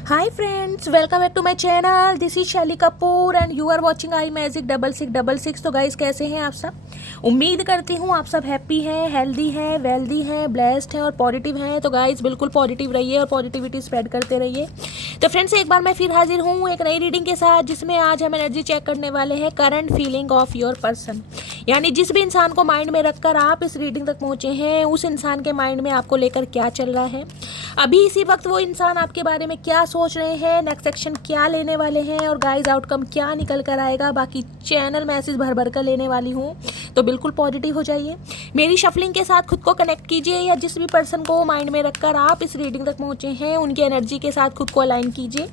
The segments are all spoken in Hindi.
Hi friends, welcome back to my channel. This is शैली Kapoor and you are watching I magic 6666। तो गाइस कैसे हैं आप सब? उम्मीद करती हूँ आप सब हैप्पी हैं, हेल्दी हैं, वेल्दी हैं, ब्लेस्ड हैं और पॉजिटिव हैं। तो गाइस बिल्कुल पॉजिटिव रहिए और पॉजिटिविटी स्प्रेड करते रहिए। तो फ्रेंड्स एक बार मैं फिर हाजिर हूँ एक नई रीडिंग के साथ, जिसमें आज हम एनर्जी चेक करने वाले हैं current feeling of your person. यानी जिस भी इंसान को माइंड में रखकर आप इस रीडिंग तक पहुँचे हैं, उस इंसान के माइंड में आपको लेकर क्या चल रहा है, अभी इसी वक्त वो इंसान आपके बारे में क्या सोच रहे हैं, नेक्स्ट एक्शन क्या लेने वाले हैं और गाइस आउटकम क्या निकल कर आएगा। बाकी चैनल मैसेज भर भर कर लेने वाली हूँ, तो बिल्कुल पॉजिटिव हो जाइए। मेरी शफलिंग के साथ खुद को कनेक्ट कीजिए, या जिस भी पर्सन को माइंड में रखकर आप इस रीडिंग तक पहुँचे हैं, उनकी एनर्जी के साथ खुद को अलाइन कीजिए,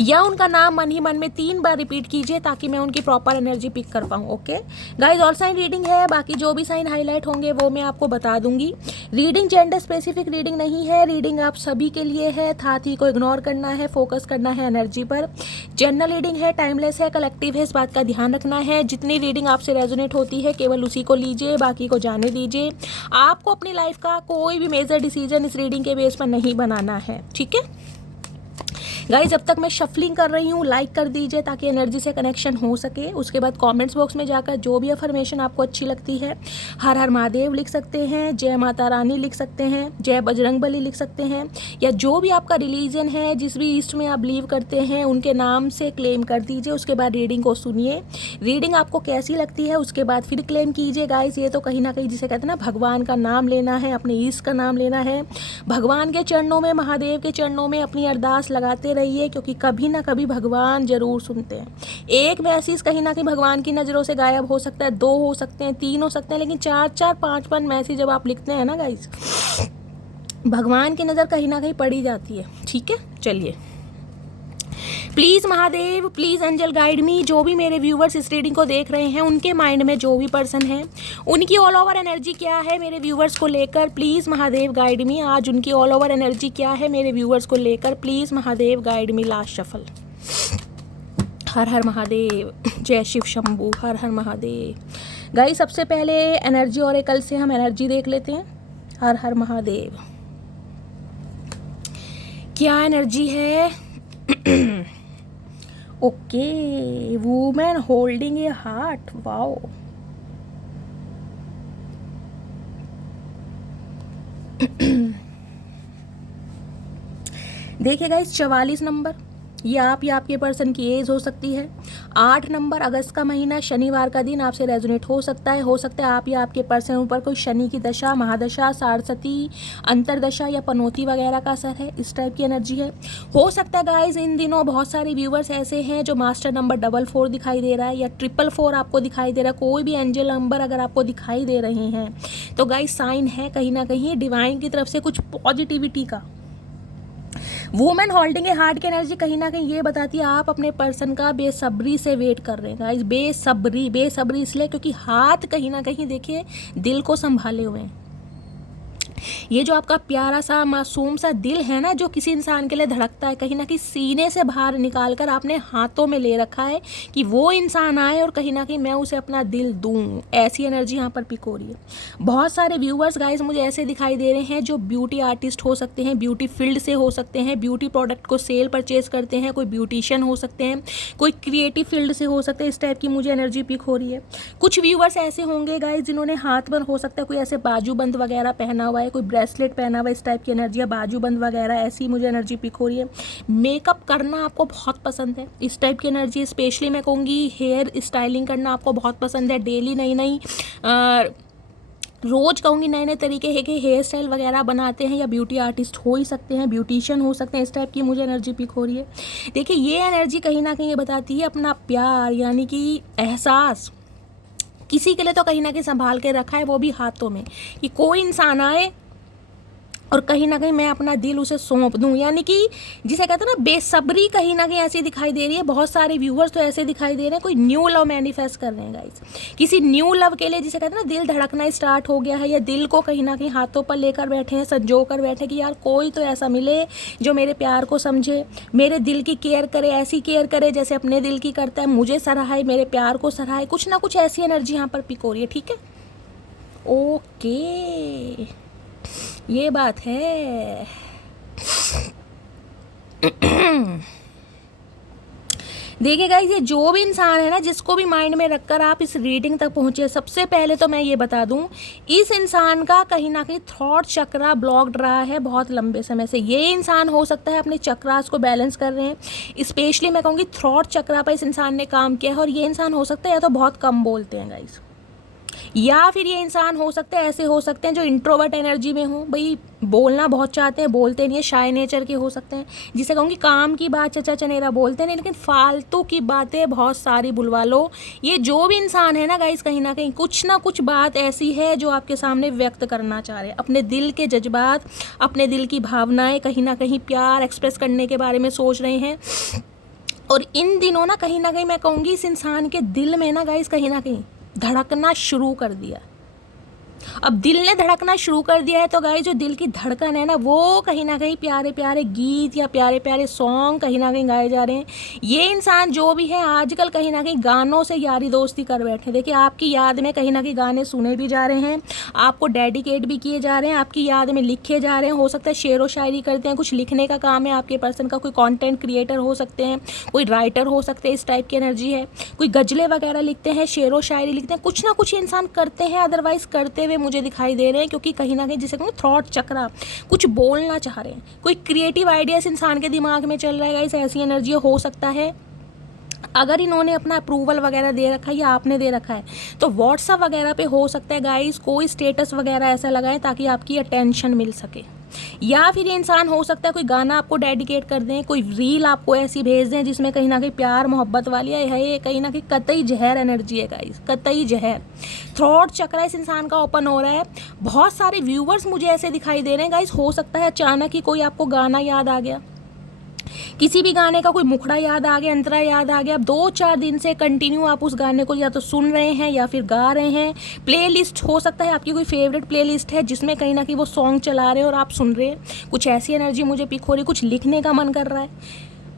या उनका नाम मन ही मन में 3 बार रिपीट कीजिए ताकि मैं उनकी प्रॉपर एनर्जी पिक कर पाऊँ। Okay guys, all sign reading है, बाकी जो भी साइन हाईलाइट होंगे वो मैं आपको बता दूंगी। रीडिंग जेंडर स्पेसिफिक रीडिंग नहीं है, रीडिंग आप सभी के लिए है। साथ ही को इग्नोर करना है, फोकस करना है एनर्जी पर। जनरल रीडिंग है, टाइमलेस है, कलेक्टिव है, इस बात का ध्यान रखना है। जितनी रीडिंग आपसे रेजोनेट होती है केवल उसी को लीजिए, बाकी को जाने दीजिए। आपको अपनी लाइफ का कोई भी मेजर डिसीजन इस रीडिंग के बेस पर नहीं बनाना है, ठीक है गाइज। जब तक मैं शफलिंग कर रही हूँ लाइक कर दीजिए ताकि एनर्जी से कनेक्शन हो सके। उसके बाद कमेंट्स बॉक्स में जाकर जो भी अफर्मेशन आपको अच्छी लगती है, हर हर महादेव लिख सकते हैं, जय माता रानी लिख सकते हैं, जय बजरंगबली लिख सकते हैं, या जो भी आपका रिलीजन है, जिस भी ईस्ट में आप बिलीव करते हैं, उनके नाम से क्लेम कर दीजिए। उसके बाद रीडिंग को सुनिए, रीडिंग आपको कैसी लगती है उसके बाद फिर क्लेम कीजिए। गाइज ये तो कहीं ना कहीं जिसे कहते हैं ना, भगवान का नाम लेना है, अपने ईस्ट का नाम लेना है, भगवान के चरणों में, महादेव के चरणों में अपनी अरदास लगाते रहिए, क्योंकि कभी ना कभी भगवान जरूर सुनते हैं। एक मैसेज कहीं ना कहीं भगवान की नज़रों से गायब हो सकता है, 2 हो सकते हैं, 3 हो सकते हैं, लेकिन 4-4 5-5 मैसेज जब आप लिखते हैं ना गाइज, भगवान की नज़र कहीं ना कहीं पड़ी जाती है। ठीक है, चलिए please Mahadev, please angel guide me. जो भी मेरे व्यूवर्स इस रीडिंग को देख रहे हैं, उनके माइंड में जो भी पर्सन है, उनकी ऑल ओवर एनर्जी क्या है मेरे व्यूवर्स को लेकर, प्लीज़ महादेव गाइड मी। आज उनकी ऑल ओवर एनर्जी क्या है मेरे व्यूवर्स को लेकर, please Mahadev guide me. Last shuffle. हर हर महादेव, जय शिव शंभू, हर हर महादेव। गाइस सबसे पहले एनर्जी ऑरेकल से हम एनर्जी देख लेते हैं। हर हर महादेव, क्या एनर्जी है? ओके, वुमेन होल्डिंग ए हार्ट, वाओ। देखिए गाइस, 44 नंबर, ये आप या आपके पर्सन की एज हो सकती है। 8 नंबर, अगस्त का महीना, शनिवार का दिन आपसे रेजोनेट हो सकता है। आप या आपके पर्सन ऊपर कोई शनि की दशा, महादशा, सारस्वती, अंतरदशा या पनौती वगैरह का असर है, इस टाइप की एनर्जी है। हो सकता है गाइज इन दिनों बहुत सारे व्यूवर्स ऐसे हैं जो मास्टर नंबर 44 दिखाई दे रहा है, या 444 आपको दिखाई दे रहा है। कोई भी एंजल नंबर अगर आपको दिखाई दे रहे हैं तो गाइज साइन है कहीं ना कहीं डिवाइन की तरफ से कुछ पॉजिटिविटी का। वुमेन होल्डिंग ए हार्ट की एनर्जी कहीं ना कहीं ये बताती है आप अपने पर्सन का बेसब्री से वेट कर रहे हैं गाइस। बेसब्री इसलिए क्योंकि हाथ कहीं ना कहीं देखिए दिल को संभाले हुए हैं। ये जो आपका प्यारा सा मासूम सा दिल है ना, जो किसी इंसान के लिए धड़कता है, कहीं ना कहीं सीने से बाहर निकाल कर आपने हाथों में ले रखा है कि वो इंसान आए और कहीं ना कहीं मैं उसे अपना दिल दूं। ऐसी एनर्जी यहाँ पर पिक हो रही है। बहुत सारे व्यूवर्स गाइज मुझे ऐसे दिखाई दे रहे हैं जो ब्यूटी आर्टिस्ट हो सकते हैं, ब्यूटी फील्ड से हो सकते हैं, ब्यूटी प्रोडक्ट को सेल परचेज करते हैं, कोई ब्यूटिशियन हो सकते हैं, कोई क्रिएटिव फील्ड से हो सकते हैं। इस टाइप की मुझे एनर्जी पिक हो रही है। कुछ व्यूवर्स ऐसे होंगे गाइज जिन्होंने हाथ बंद, हो सकता है कोई ऐसे बाजूबंद वगैरह पहना हुआ है, कोई ब्रेसलेट पहना हुआ, इस टाइप की एनर्जी है, बाजूबंद वगैरह, ऐसी मुझे एनर्जी पिक हो रही है। मेकअप करना आपको बहुत पसंद है, इस टाइप की एनर्जी। स्पेशली मैं कहूँगी हेयर स्टाइलिंग करना आपको बहुत पसंद है। डेली नई रोज़ कहूँगी नए तरीके के हेयर स्टाइल वगैरह बनाते हैं, या ब्यूटी आर्टिस्ट हो ही सकते हैं, ब्यूटिशियन हो सकते हैं। इस टाइप की मुझे एनर्जी पिक हो रही है। देखिए ये एनर्जी कहीं ना कहीं ये बताती है अपना प्यार, यानी कि एहसास किसी के लिए तो कहीं ना कहीं संभाल के रखा है, वो भी हाथों में, कि कोई इंसान आए और कहीं ना कहीं मैं अपना दिल उसे सौंप दूं। यानी कि जिसे कहते हैं ना, बेसब्री कहीं ना कहीं ऐसी दिखाई दे रही है। बहुत सारे व्यूवर्स तो ऐसे दिखाई दे रहे हैं कोई न्यू लव मैनिफेस्ट कर रहे हैं गाइस, किसी न्यू लव के लिए, जिसे कहते हैं ना दिल धड़कना स्टार्ट हो गया है, या दिल को कहीं ना कहीं हाथों पर लेकर बैठे हैं, संजो कर बैठे कि यार कोई तो ऐसा मिले जो मेरे प्यार को समझे, मेरे दिल की केयर करे, ऐसी केयर करे जैसे अपने दिल की करता है, मुझे सराहे, मेरे प्यार को सराहे। कुछ ना कुछ ऐसी एनर्जी यहाँ पर पिक हो रही है। ठीक है, ओके, ये बात है। देखिए गाइस, ये जो भी इंसान है ना, जिसको भी माइंड में रखकर आप इस रीडिंग तक पहुंचे, सबसे पहले तो मैं ये बता दूं, इस इंसान का कहीं ना कहीं थॉट चक्रा ब्लॉक्ड रहा है बहुत लंबे समय से। ये इंसान हो सकता है अपने चक्रास को बैलेंस कर रहे हैं, स्पेशली मैं कहूँगी थॉट चक्रा पर इस इंसान ने काम किया है। और ये इंसान हो सकता है या तो बहुत कम बोलते हैं गाइस, या फिर ये इंसान हो सकते हैं, ऐसे हो सकते हैं जो इंट्रोवर्ट एनर्जी में हो, भाई बोलना बहुत चाहते हैं, बोलते नहीं है, शाय नेचर के हो सकते हैं, जिसे कहूँगी काम की बात चचा चनेरा बोलते नहीं, लेकिन फालतू की बातें बहुत सारी बुलवा लो। ये जो भी इंसान है ना गाइस, कहीं ना कुछ बात ऐसी है जो आपके सामने व्यक्त करना चाह रहे हैं, अपने दिल के जज्बात, अपने दिल की भावनाएं, कहीं ना कहीं प्यार एक्सप्रेस करने के बारे में सोच रहे हैं। और इन दिनों ना कहीं मैं कहूँगी इस इंसान के दिल में ना गाइस कहीं ना कहीं धड़कना शुरू कर दिया। अब दिल ने धड़कना शुरू कर दिया है तो गाइस जो दिल की धड़कन है ना, वो कहीं ना कहीं प्यारे प्यारे गीत या प्यारे प्यारे सॉन्ग कहीं ना कहीं गाए जा रहे हैं। ये इंसान जो भी है आजकल कहीं ना कहीं गानों से यारी दोस्ती कर बैठे। देखिए आपकी याद में कहीं ना कहीं गाने सुने भी जा रहे हैं, आपको डेडिकेट भी किए जा रहे हैं, आपकी याद में लिखे जा रहे हैं। हो सकता है शेरो शायरी करते हैं, कुछ लिखने का काम है आपके पर्सन का, कोई कॉन्टेंट क्रिएटर हो सकते हैं, कोई राइटर हो सकते हैं, इस टाइप की एनर्जी है, कोई गजलें वगैरह लिखते हैं, शेरो शायरी लिखते हैं, कुछ ना कुछ इंसान करते हैं, अदरवाइज करते हुए मुझे दिखाई दे रहे हैं। क्योंकि कहीं ना कहीं जिसे कहूँ थॉट चक्रा, कुछ बोलना चाह रहे हैं, कोई क्रिएटिव आइडिया इस इंसान के दिमाग में चल रहा है गाइस, ऐसी एनर्जी हो सकता है। अगर इन्होंने अपना अप्रूवल वगैरह दे रखा है या आपने दे रखा है तो व्हाट्सएप वगैरह पे हो सकता है गाइस कोई स्टेटस वगैरह ऐसा लगाएं ताकि आपकी अटेंशन मिल सके। या फिर ये इंसान हो सकता है कोई गाना आपको डेडिकेट कर दें, कोई रील आपको ऐसी भेज दें जिसमें कहीं ना कहीं प्यार मोहब्बत वाली है। ये कहीं ना कहीं कतई जहर एनर्जी है गाइस, कतई जहर। थ्रॉट चक्रा इस इंसान का ओपन हो रहा है। बहुत सारे व्यूवर्स मुझे ऐसे दिखाई दे रहे हैं गाइस, हो सकता है अचानक ही कोई आपको गाना याद आ गया, किसी भी गाने का कोई मुखड़ा याद आ गया, अंतरा याद आ गया। अब 2-4 दिन से कंटिन्यू आप उस गाने को या तो सुन रहे हैं या फिर गा रहे हैं। प्लेलिस्ट हो सकता है आपकी कोई फेवरेट प्लेलिस्ट है जिसमें कहीं ना कहीं वो सॉन्ग चला रहे हैं और आप सुन रहे हैं। कुछ ऐसी एनर्जी मुझे पिक हो रही, कुछ लिखने का मन कर रहा है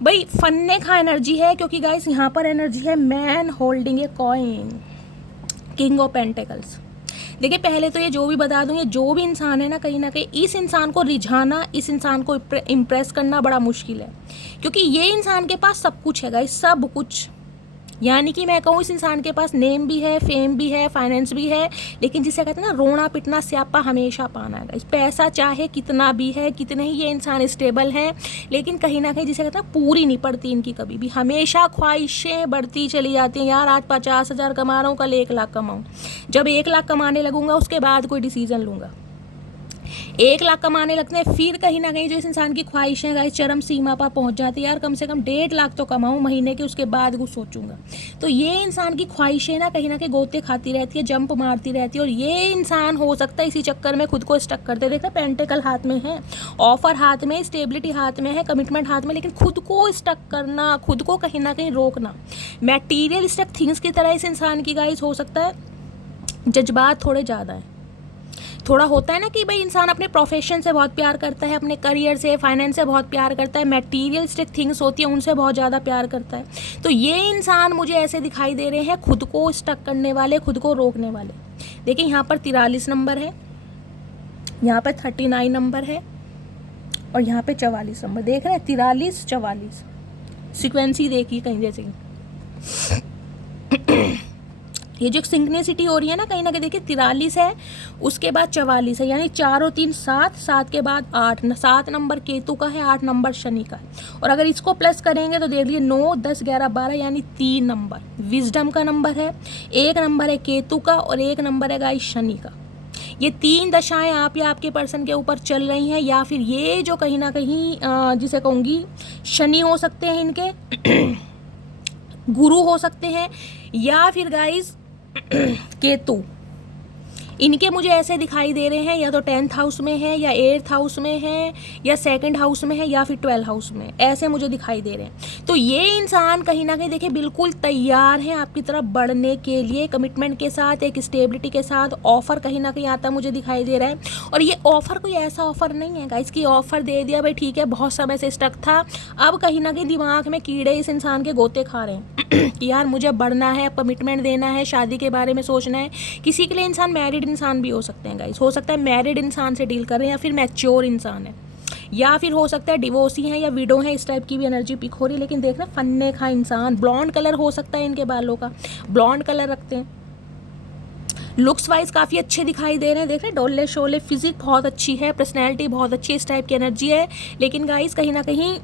भाई, फन्ने का एनर्जी है। क्योंकि गाइस यहाँ पर एनर्जी है man holding a coin, king of pentacles. देखिए पहले तो ये जो भी बता दूं, ये जो भी इंसान है ना कहीं इस इंसान को रिझाना, इस इंसान को इम्प्रेस करना बड़ा मुश्किल है। क्योंकि ये इंसान के पास सब कुछ है गाइस, सब कुछ। यानी कि मैं कहूँ इस इंसान के पास नेम भी है, फेम भी है, फाइनेंस भी है, लेकिन जिसे कहते हैं ना रोना पिटना स्यापा हमेशा पाना है गाइस। पैसा चाहे कितना भी है, कितने ही ये इंसान स्टेबल हैं, लेकिन कहीं ना कहीं जिसे कहते हैं पूरी नहीं पड़ती इनकी कभी भी। हमेशा ख्वाहिशें बढ़ती चली जाती हैं। यार आज 50,000 कमा रहा हूँ, कल 1 लाख कमाऊँ। जब 1 लाख कमाने लगूंगा उसके बाद कोई डिसीजन लूँगा। 1 लाख कमाने लगते हैं, फिर कहीं ना कहीं जो इस इंसान की ख्वाहिशें गाइस चरम सीमा पर पहुंच जाती है। यार कम से कम 1.5 लाख तो कमाऊं महीने के, उसके बाद कुछ सोचूंगा। तो ये इंसान की ख्वाहिशें ना कहीं गोते खाती रहती है, जंप मारती रहती है। और ये इंसान हो सकता है इसी चक्कर में खुद को स्टक करते। देखा पेंटिकल हाथ में है, ऑफर हाथ में, स्टेबिलिटी हाथ में है, कमिटमेंट हाथ में, लेकिन खुद को स्टक करना, खुद को कहीं ना कहीं रोकना, मैटीरियलिस्टिक थिंग्स की तरह इस इंसान की गाइस हो सकता है जज्बात थोड़े ज़्यादा हैं। थोड़ा होता है ना कि भाई इंसान अपने प्रोफेशन से बहुत प्यार करता है, अपने करियर से, फाइनेंस से बहुत प्यार करता है, मटेरियलिस्टिक थिंग्स होती है उनसे बहुत ज़्यादा प्यार करता है। तो ये इंसान मुझे ऐसे दिखाई दे रहे हैं खुद को स्टक करने वाले, खुद को रोकने वाले। देखिए यहाँ पर 43 नंबर है, यहाँ पर 39 नंबर है और यहाँ पे 44 नंबर। देख रहे हैं 43 44 सिक्वेंसी देखिए कहीं जैसे ये जो सिंक्रोनिसिटी हो रही है ना कहीं देखिए 43 है, उसके बाद 44 है, यानी 4 और 3 7, 7 के बाद 8, 7 नंबर केतु का है, 8 नंबर शनि का है। और अगर इसको प्लस करेंगे तो देख लीजिए 9 10 11 12, यानी 3 नंबर विजडम का नंबर है, 1 नंबर है केतु का और 1 नंबर है गाइस शनि का। ये 3 दशाएं आप या आपके पर्सन के ऊपर चल रही हैं। या फिर ये जो कहीं ना कहीं जिसे कहूँगी शनि हो सकते हैं इनके, गुरु हो सकते हैं, या फिर गाइस केतु, इनके मुझे ऐसे दिखाई दे रहे हैं या तो 10th हाउस में है, या 8th हाउस में है, या 2nd हाउस में है, या फिर 12th हाउस में, ऐसे मुझे दिखाई दे रहे हैं। तो ये इंसान कहीं ना कहीं देखिए बिल्कुल तैयार हैं आपकी तरफ बढ़ने के लिए, कमिटमेंट के साथ, एक स्टेबिलिटी के साथ। ऑफर कहीं ना कहीं आता मुझे दिखाई दे रहा है। और ये ऑफर कोई ऐसा ऑफर नहीं है गाइस कि ऑफर दे दिया भाई ठीक है, बहुत समय से स्टक था, अब कहीं ना कहीं दिमाग में कीड़े इस इंसान के गोते खा रहे हैं कि यार मुझे बढ़ना है, कमिटमेंट देना है, शादी के बारे में सोचना है। किसी के लिए इंसान मैरिड इंसान भी हो सकते हैं गाइस, हो सकता है मैरिड इंसान से डील कर रहे हैं या फिर मैच्योर इंसान है, या फिर हो सकता है डिवोर्सी हैं या विडो हैं, इस टाइप की भी एनर्जी पिक हो रही है। लेकिन देखना फन्ने खा इंसान, ब्लॉन्ड कलर हो सकता है इनके बालों का, ब्लॉन्ड कलर रखते हैं। लुक्स वाइज काफ़ी अच्छे दिखाई दे रहे हैं, देख रहे हैं डोले शोले, फिजिक बहुत अच्छी है, पर्सनैलिटी बहुत अच्छी है, इस टाइप की एनर्जी है। लेकिन गाइस कहीं ना कहीं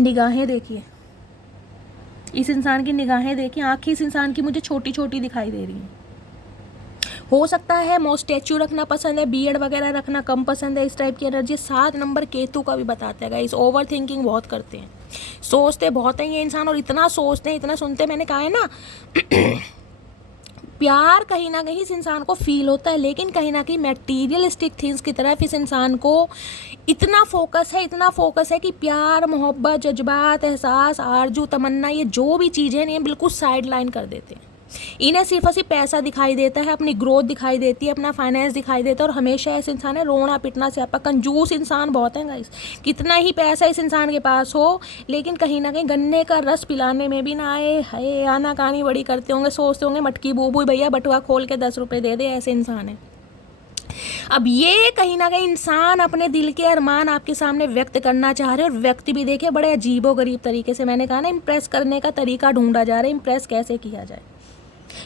निगाहें देखिए, इस इंसान की निगाहें देखिए, आंखें इस इंसान की मुझे छोटी छोटी दिखाई दे रही हैं। हो सकता है मोस्टैचू रखना पसंद है, बियर्ड वगैरह रखना कम पसंद है, इस टाइप की एनर्जी। 7 नंबर केतु का भी बताता है गाइस, ओवर थिंकिंग बहुत करते हैं, सोचते बहुत हैं ये इंसान, और इतना सोचते हैं, इतना सुनते हैं, मैंने कहा है ना प्यार कहीं ना कहीं इस इंसान को फील होता है, लेकिन कहीं ना कहीं मटेरियलिस्टिक थिंग्स की तरफ इस इंसान को इतना फोकस है, इतना फोकस है कि प्यार, मोहब्बत, जज्बात, एहसास, आरजू, तमन्ना, ये जो भी चीज़ें हैं ये बिल्कुल साइड लाइन कर देते हैं। इन्हें सिर्फ और सिर्फ पैसा दिखाई देता है, अपनी ग्रोथ दिखाई देती है, अपना फाइनेंस दिखाई देता है, और हमेशा ऐसे इंसान है रोना पिटना से आपका, कंजूस इंसान बहुत है गाइस। कितना ही पैसा इस इंसान के पास हो, लेकिन कहीं ना कहीं गन्ने का रस पिलाने में भी ना आए, है आना कहानी बड़ी करते होंगे, सोचते होंगे मटकी बूबू भैया बटुआ खोल के 10 रुपये दे दे, ऐसे इंसान है। अब ये कहीं ना कहीं इंसान अपने दिल के अरमान आपके सामने व्यक्त करना चाह रहे हैं, और व्यक्ति भी देखिए बड़े अजीबो गरीब तरीके से, मैंने कहा ना इम्प्रेस करने का तरीका ढूंढा जा रहा है, इम्प्रेस कैसे किया जाए।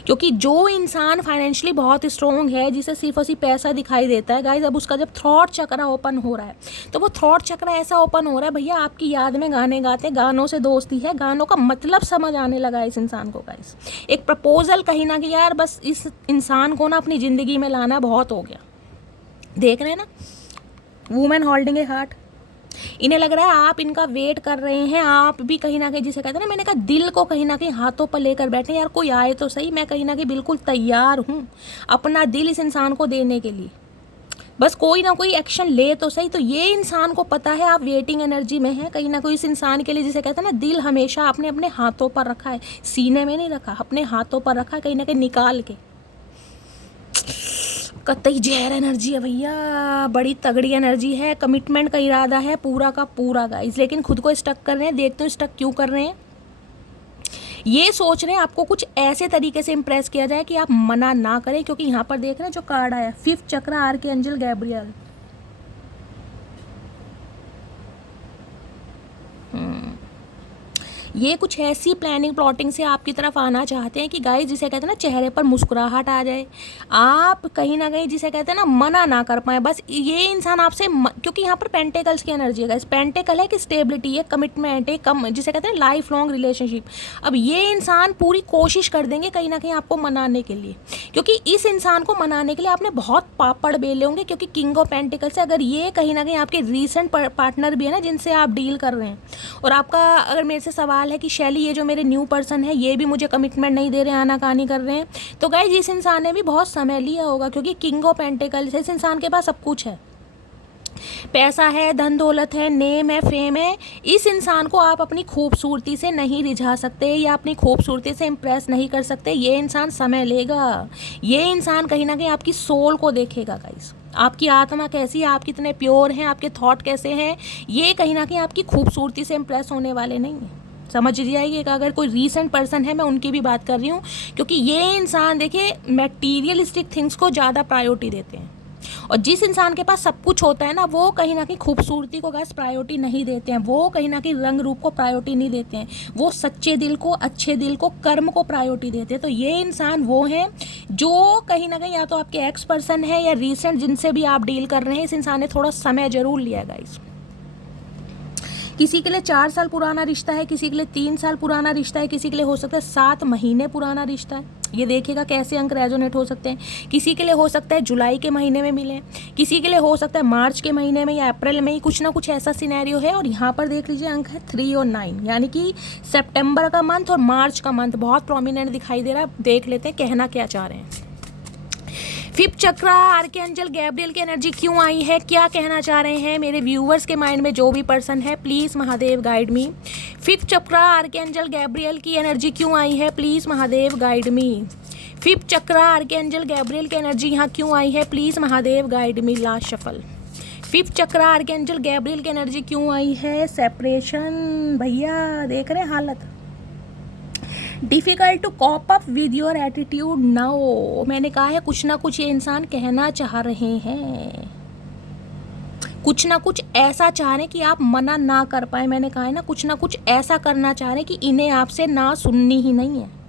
क्योंकि जो इंसान फाइनेंशियली बहुत स्ट्रॉन्ग है, जिसे सिर्फ और सिर्फ पैसा दिखाई देता है गाइस, अब उसका जब थॉट चक्र ओपन हो रहा है, तो वो थॉट चक्र ऐसा ओपन हो रहा है भैया, आपकी याद में गाने गाते, गानों से दोस्ती है, गानों का मतलब समझ आने लगा है इस इंसान को गाइस। एक प्रपोजल कहीं ना कहीं, यार बस इस इंसान को ना अपनी ज़िंदगी में लाना बहुत हो गया। देख रहे हैं ना, वुमेन होल्डिंग ए हार्ट, इन्हें लग रहा है आप इनका वेट कर रहे हैं, आप भी कहीं ना कहीं, जिसे कहते हैं ना, मैंने कहा दिल को कहीं ना कहीं हाथों पर लेकर बैठे, यार कोई आए तो सही, मैं कहीं ना कहीं बिल्कुल तैयार हूँ अपना दिल इस इंसान को देने के लिए, बस कोई ना कोई एक्शन ले तो सही। तो ये इंसान को पता है आप वेटिंग एनर्जी में हैं कहीं ना कोई इस इंसान के लिए, जिसे कहते हैं ना दिल हमेशा आपने अपने हाथों पर रखा है, सीने में नहीं रखा, अपने हाथों पर रखा है, कहीं ना कहीं निकाल के। कतई जहर एनर्जी है भैया, बड़ी तगड़ी एनर्जी है, कमिटमेंट का इरादा है पूरा का पूरा गाइस, लेकिन खुद को स्टक कर रहे हैं। देखते हो स्टक क्यों कर रहे हैं, ये सोच रहे हैं आपको कुछ ऐसे तरीके से इम्प्रेस किया जाए कि आप मना ना करें। क्योंकि यहाँ पर देख रहे हैं जो कार्ड आया, 5th चक्र, आर्कएंजल गैब्रियल। ये कुछ ऐसी प्लानिंग प्लॉटिंग से आपकी तरफ आना चाहते हैं कि गाइस, जिसे कहते हैं ना चेहरे पर मुस्कुराहट आ जाए, आप कहीं ना कहीं जिसे कहते हैं ना मना ना कर पाए। बस ये इंसान आपसे क्योंकि यहाँ पर पेंटेकल्स की एनर्जी है गाइस, पेंटेकल है कि स्टेबिलिटी है, कमिटमेंट है, कम जिसे कहते हैं लाइफ लॉन्ग रिलेशनशिप। अब ये इंसान पूरी कोशिश कर देंगे कहीं ना कहीं आपको मनाने के लिए, क्योंकि इस इंसान को मनाने के लिए आपने बहुत पापड़ बेले होंगे, क्योंकि किंग ऑफ पेंटिकल्स है। अगर ये कहीं ना कहीं आपके रीसेंट पार्टनर भी है ना जिनसे आप डील कर रहे हैं, और आपका अगर मेरे से सवाल है कि शैली ये जो मेरे न्यू पर्सन है ये भी मुझे कमिटमेंट नहीं दे रहे हैं, आनाकानी कर रहे हैं, तो गाइस इस इंसान ने भी बहुत समय लिया होगा, क्योंकि किंग ऑफ पेंटिकल्स, इस इंसान के पास सब कुछ है, पैसा है, धन दौलत है, नेम है, फेम है। इस इंसान को आप अपनी खूबसूरती से नहीं रिझा सकते या अपनी खूबसूरती से इम्प्रेस नहीं कर सकते। ये इंसान समय लेगा, ये इंसान कहीं ना कहीं आपकी सोल को देखेगा गाइस, आपकी आत्मा कैसी है, आप कितने प्योर हैं, आपके थॉट कैसे हैं, ये कहीं ना कहीं आपकी खूबसूरती से इम्प्रेस होने वाले नहीं हैं। समझ जाइए कि अगर कोई रीसेंट पर्सन है, मैं उनकी भी बात कर रही हूँ, क्योंकि ये इंसान देखिए मटेरियलिस्टिक थिंग्स को ज़्यादा प्रायोरिटी देते हैं, और जिस इंसान के पास सब कुछ होता है ना, वो कहीं ना कहीं खूबसूरती को गाइस प्रायोरिटी नहीं देते हैं, वो कहीं ना कहीं रंग रूप को प्रायोरिटी नहीं देते हैं, वो सच्चे दिल को, अच्छे दिल को, कर्म को प्रायोरिटी देते हैं। तो ये इंसान वो हैं जो कहीं ना कहीं या तो आपके एक्स पर्सन है या रीसेंट जिनसे भी आप डील कर रहे हैं, इस इंसान ने थोड़ा समय जरूर लिया गाइस। किसी के लिए 4 साल पुराना रिश्ता है, किसी के लिए 3 साल पुराना रिश्ता है, किसी के लिए हो सकता है 7 महीने पुराना रिश्ता है। ये देखिएगा कैसे अंक रेजोनेट हो सकते हैं। किसी के लिए हो सकता है जुलाई के महीने में मिले, किसी के लिए हो सकता है मार्च के महीने में या अप्रैल में ही, कुछ ना कुछ ऐसा सिनेरियो है। और यहाँ पर देख लीजिए अंक है 3 और 9, यानी कि सितंबर का मंथ और मार्च का मंथ बहुत प्रोमिनेंट दिखाई दे रहा है। देख लेते हैं कहना क्या चाह रहे हैं। 5th चक्र आर्कएंजल गैब्रियल की एनर्जी क्यों आई है, क्या कहना चाह रहे हैं मेरे व्यूवर्स के माइंड में, जो भी पर्सन है please Mahadev guide me. 5th चक्र आर्कएंजल गैब्रियल की एनर्जी क्यों आई है, please Mahadev guide me. 5th चक्र आर्कएंजल गैब्रियल की एनर्जी यहाँ क्यों आई है, please Mahadev guide me. Last shuffle. 5th चक्र आर्कएंजल गैब्रियल की एनर्जी क्यों आई है, सेपरेशन। भैया देख रहे हैं हालत, difficult to cope up with your attitude now. मैंने कहा है कुछ ना कुछ ये इंसान कहना चाह रहे हैं, कुछ ना कुछ ऐसा चाह रहे हैं कि आप मना ना कर पाए। मैंने कहा है ना, कुछ ना कुछ ऐसा करना चाह रहे हैं कि इन्हें आपसे ना सुननी ही नहीं है।